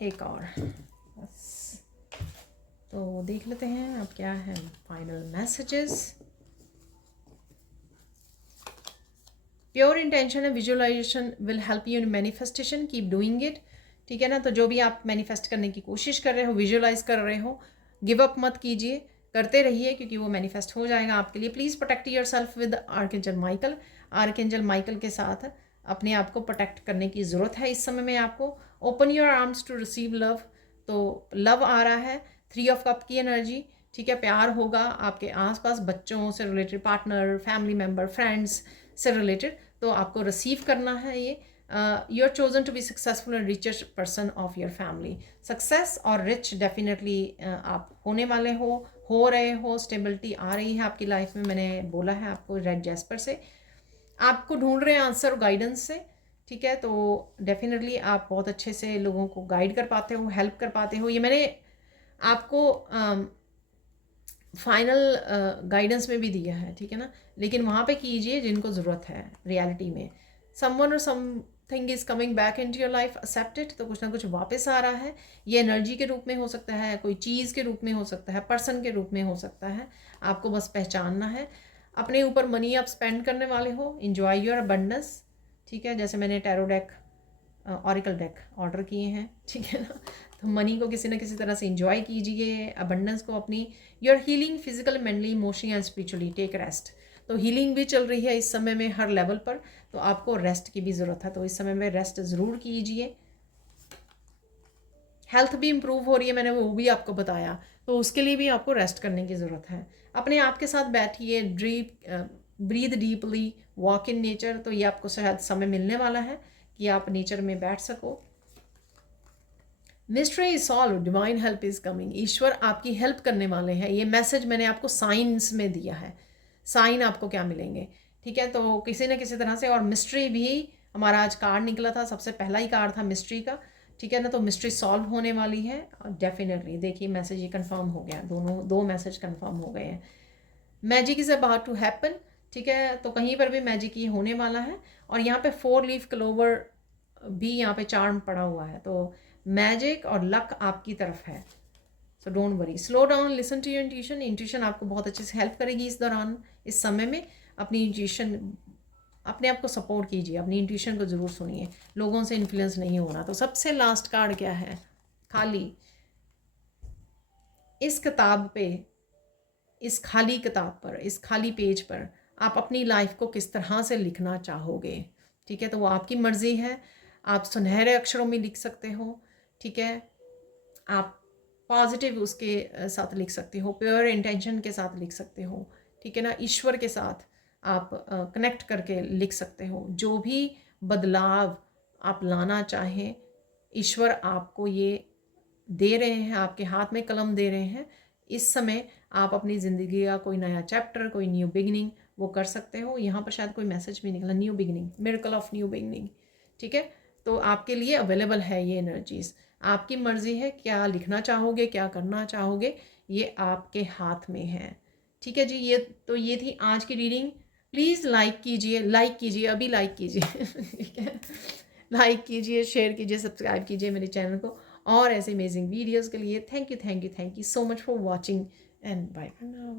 एक और बस, तो देख लेते हैं अब क्या है फाइनल मैसेजेस। प्योर इंटेंशन है, visualization will help you in manifestation, keep doing it, ठीक है ना। तो जो भी आप मैनिफेस्ट करने की कोशिश कर रहे हो, विजुअलाइज कर रहे हो, गिव अप मत कीजिए, करते रहिए क्योंकि वो मैनिफेस्ट हो जाएगा आपके लिए। Please protect your self with archangel Michael, archangel Michael के साथ अपने आप को प्रोटेक्ट करने की ज़रूरत है इस समय में आपको। Open your arms to receive love, तो लव आ रहा है, 3 ऑफ कप की एनर्जी, ठीक है। प्यार होगा आपके आसपास, बच्चों से related, partner, family member, friends से रिलेटेड, तो आपको रिसीव करना है ये। You are chosen to be successful and richest person of your family. Success और रिच डेफिनेटली आप होने वाले हो रहे हो, स्टेबिलिटी आ रही है आपकी लाइफ में। मैंने बोला है आपको रेड जैस्पर से, आपको ढूंढ रहे हैं आंसर और गाइडेंस से, ठीक है। तो डेफिनेटली आप बहुत अच्छे से लोगों को गाइड कर पाते हो, हेल्प कर पाते हो। ये मैंने आपको फाइनल गाइडेंस में भी दिया है, ठीक है ना। लेकिन वहाँ पे कीजिए जिनको ज़रूरत है रियलिटी में। Someone or something is coming back into your life, accept it, तो कुछ ना कुछ वापस आ रहा है। ये एनर्जी के रूप में हो सकता है, कोई चीज़ के रूप में हो सकता है, पर्सन के रूप में हो सकता है, आपको बस पहचानना है। अपने ऊपर मनी आप स्पेंड करने वाले हो, इन्जॉय योर अबंडेंस, ठीक है। जैसे मैंने tarot deck, oracle deck order किए हैं, ठीक है ना। तो मनी को किसी न किसी तरह से इंजॉय कीजिए, अबंडेंस को अपनी। Your healing physical, mentally, emotionally and spiritually, take rest. तो हीलिंग भी चल रही है इस समय में हर लेवल पर, तो आपको रेस्ट की भी ज़रूरत है, तो इस समय में रेस्ट ज़रूर कीजिए। हेल्थ भी इम्प्रूव हो रही है, मैंने वो भी आपको बताया, तो उसके लिए भी आपको रेस्ट करने की ज़रूरत है। अपने आप के साथ बैठिए, breathe deeply, walk in nature, तो ये आपको शायद समय मिलने वाला है कि आप नेचर में बैठ सको। Mystery is solve, divine help is coming, ईश्वर आपकी हेल्प करने वाले हैं। ये मैसेज मैंने आपको साइंस में दिया है, साइन आपको क्या मिलेंगे, ठीक है। तो किसी न किसी तरह से, और मिस्ट्री भी हमारा आज कार्ड निकला था, सबसे पहला ही कार्ड था मिस्ट्री का, ठीक है ना। तो मिस्ट्री सॉल्व होने वाली है डेफिनेटली। देखिए मैसेज ये कंफर्म हो गया, दो मैसेज कंफर्म हो गए हैं। Magic is about to happen, ठीक है। तो कहीं पर भी मैजिक ये होने वाला है। और यहाँ पे 4 लीफ क्लोवर भी यहाँ पे चार्म पड़ा हुआ है, तो मैजिक और लक आपकी तरफ है। So don't worry, slow down, listen to your intuition. Intuition आपको बहुत अच्छे से हेल्प करेगी इस दौरान, इस समय में। अपनी इंट्यूशन, अपने आप को सपोर्ट कीजिए, अपनी इंट्यूशन को ज़रूर सुनिए, लोगों से इन्फ्लुएंस नहीं होना। तो सबसे लास्ट कार्ड क्या है, खाली। इस किताब पे, इस खाली किताब पर, इस खाली पेज पर आप अपनी लाइफ को किस तरह से लिखना चाहोगे, ठीक है। तो वो आपकी मर्ज़ी है। आप सुनहरे अक्षरों में लिख सकते हो, ठीक है। आप पॉजिटिव उसके साथ लिख सकते हो, प्योर इंटेंशन के साथ लिख सकते हो, ठीक है ना। ईश्वर के साथ आप कनेक्ट करके लिख सकते हो। जो भी बदलाव आप लाना चाहें, ईश्वर आपको ये दे रहे हैं, आपके हाथ में कलम दे रहे हैं। इस समय आप अपनी ज़िंदगी का कोई नया चैप्टर, कोई न्यू बिगनिंग वो कर सकते हो। यहाँ पर शायद कोई मैसेज भी निकला, new beginning, miracle of new beginning, ठीक है। तो आपके लिए अवेलेबल है ये एनर्जीज़। आपकी मर्ज़ी है क्या लिखना चाहोगे, क्या करना चाहोगे, ये आपके हाथ में है, ठीक है जी। ये थी आज की रीडिंग। प्लीज़ लाइक कीजिए, अभी लाइक कीजिए ठीक है, लाइक कीजिए, शेयर कीजिए, सब्सक्राइब कीजिए मेरे चैनल को और ऐसे अमेजिंग वीडियोज़ के लिए। Thank you so much for watching and bye for now.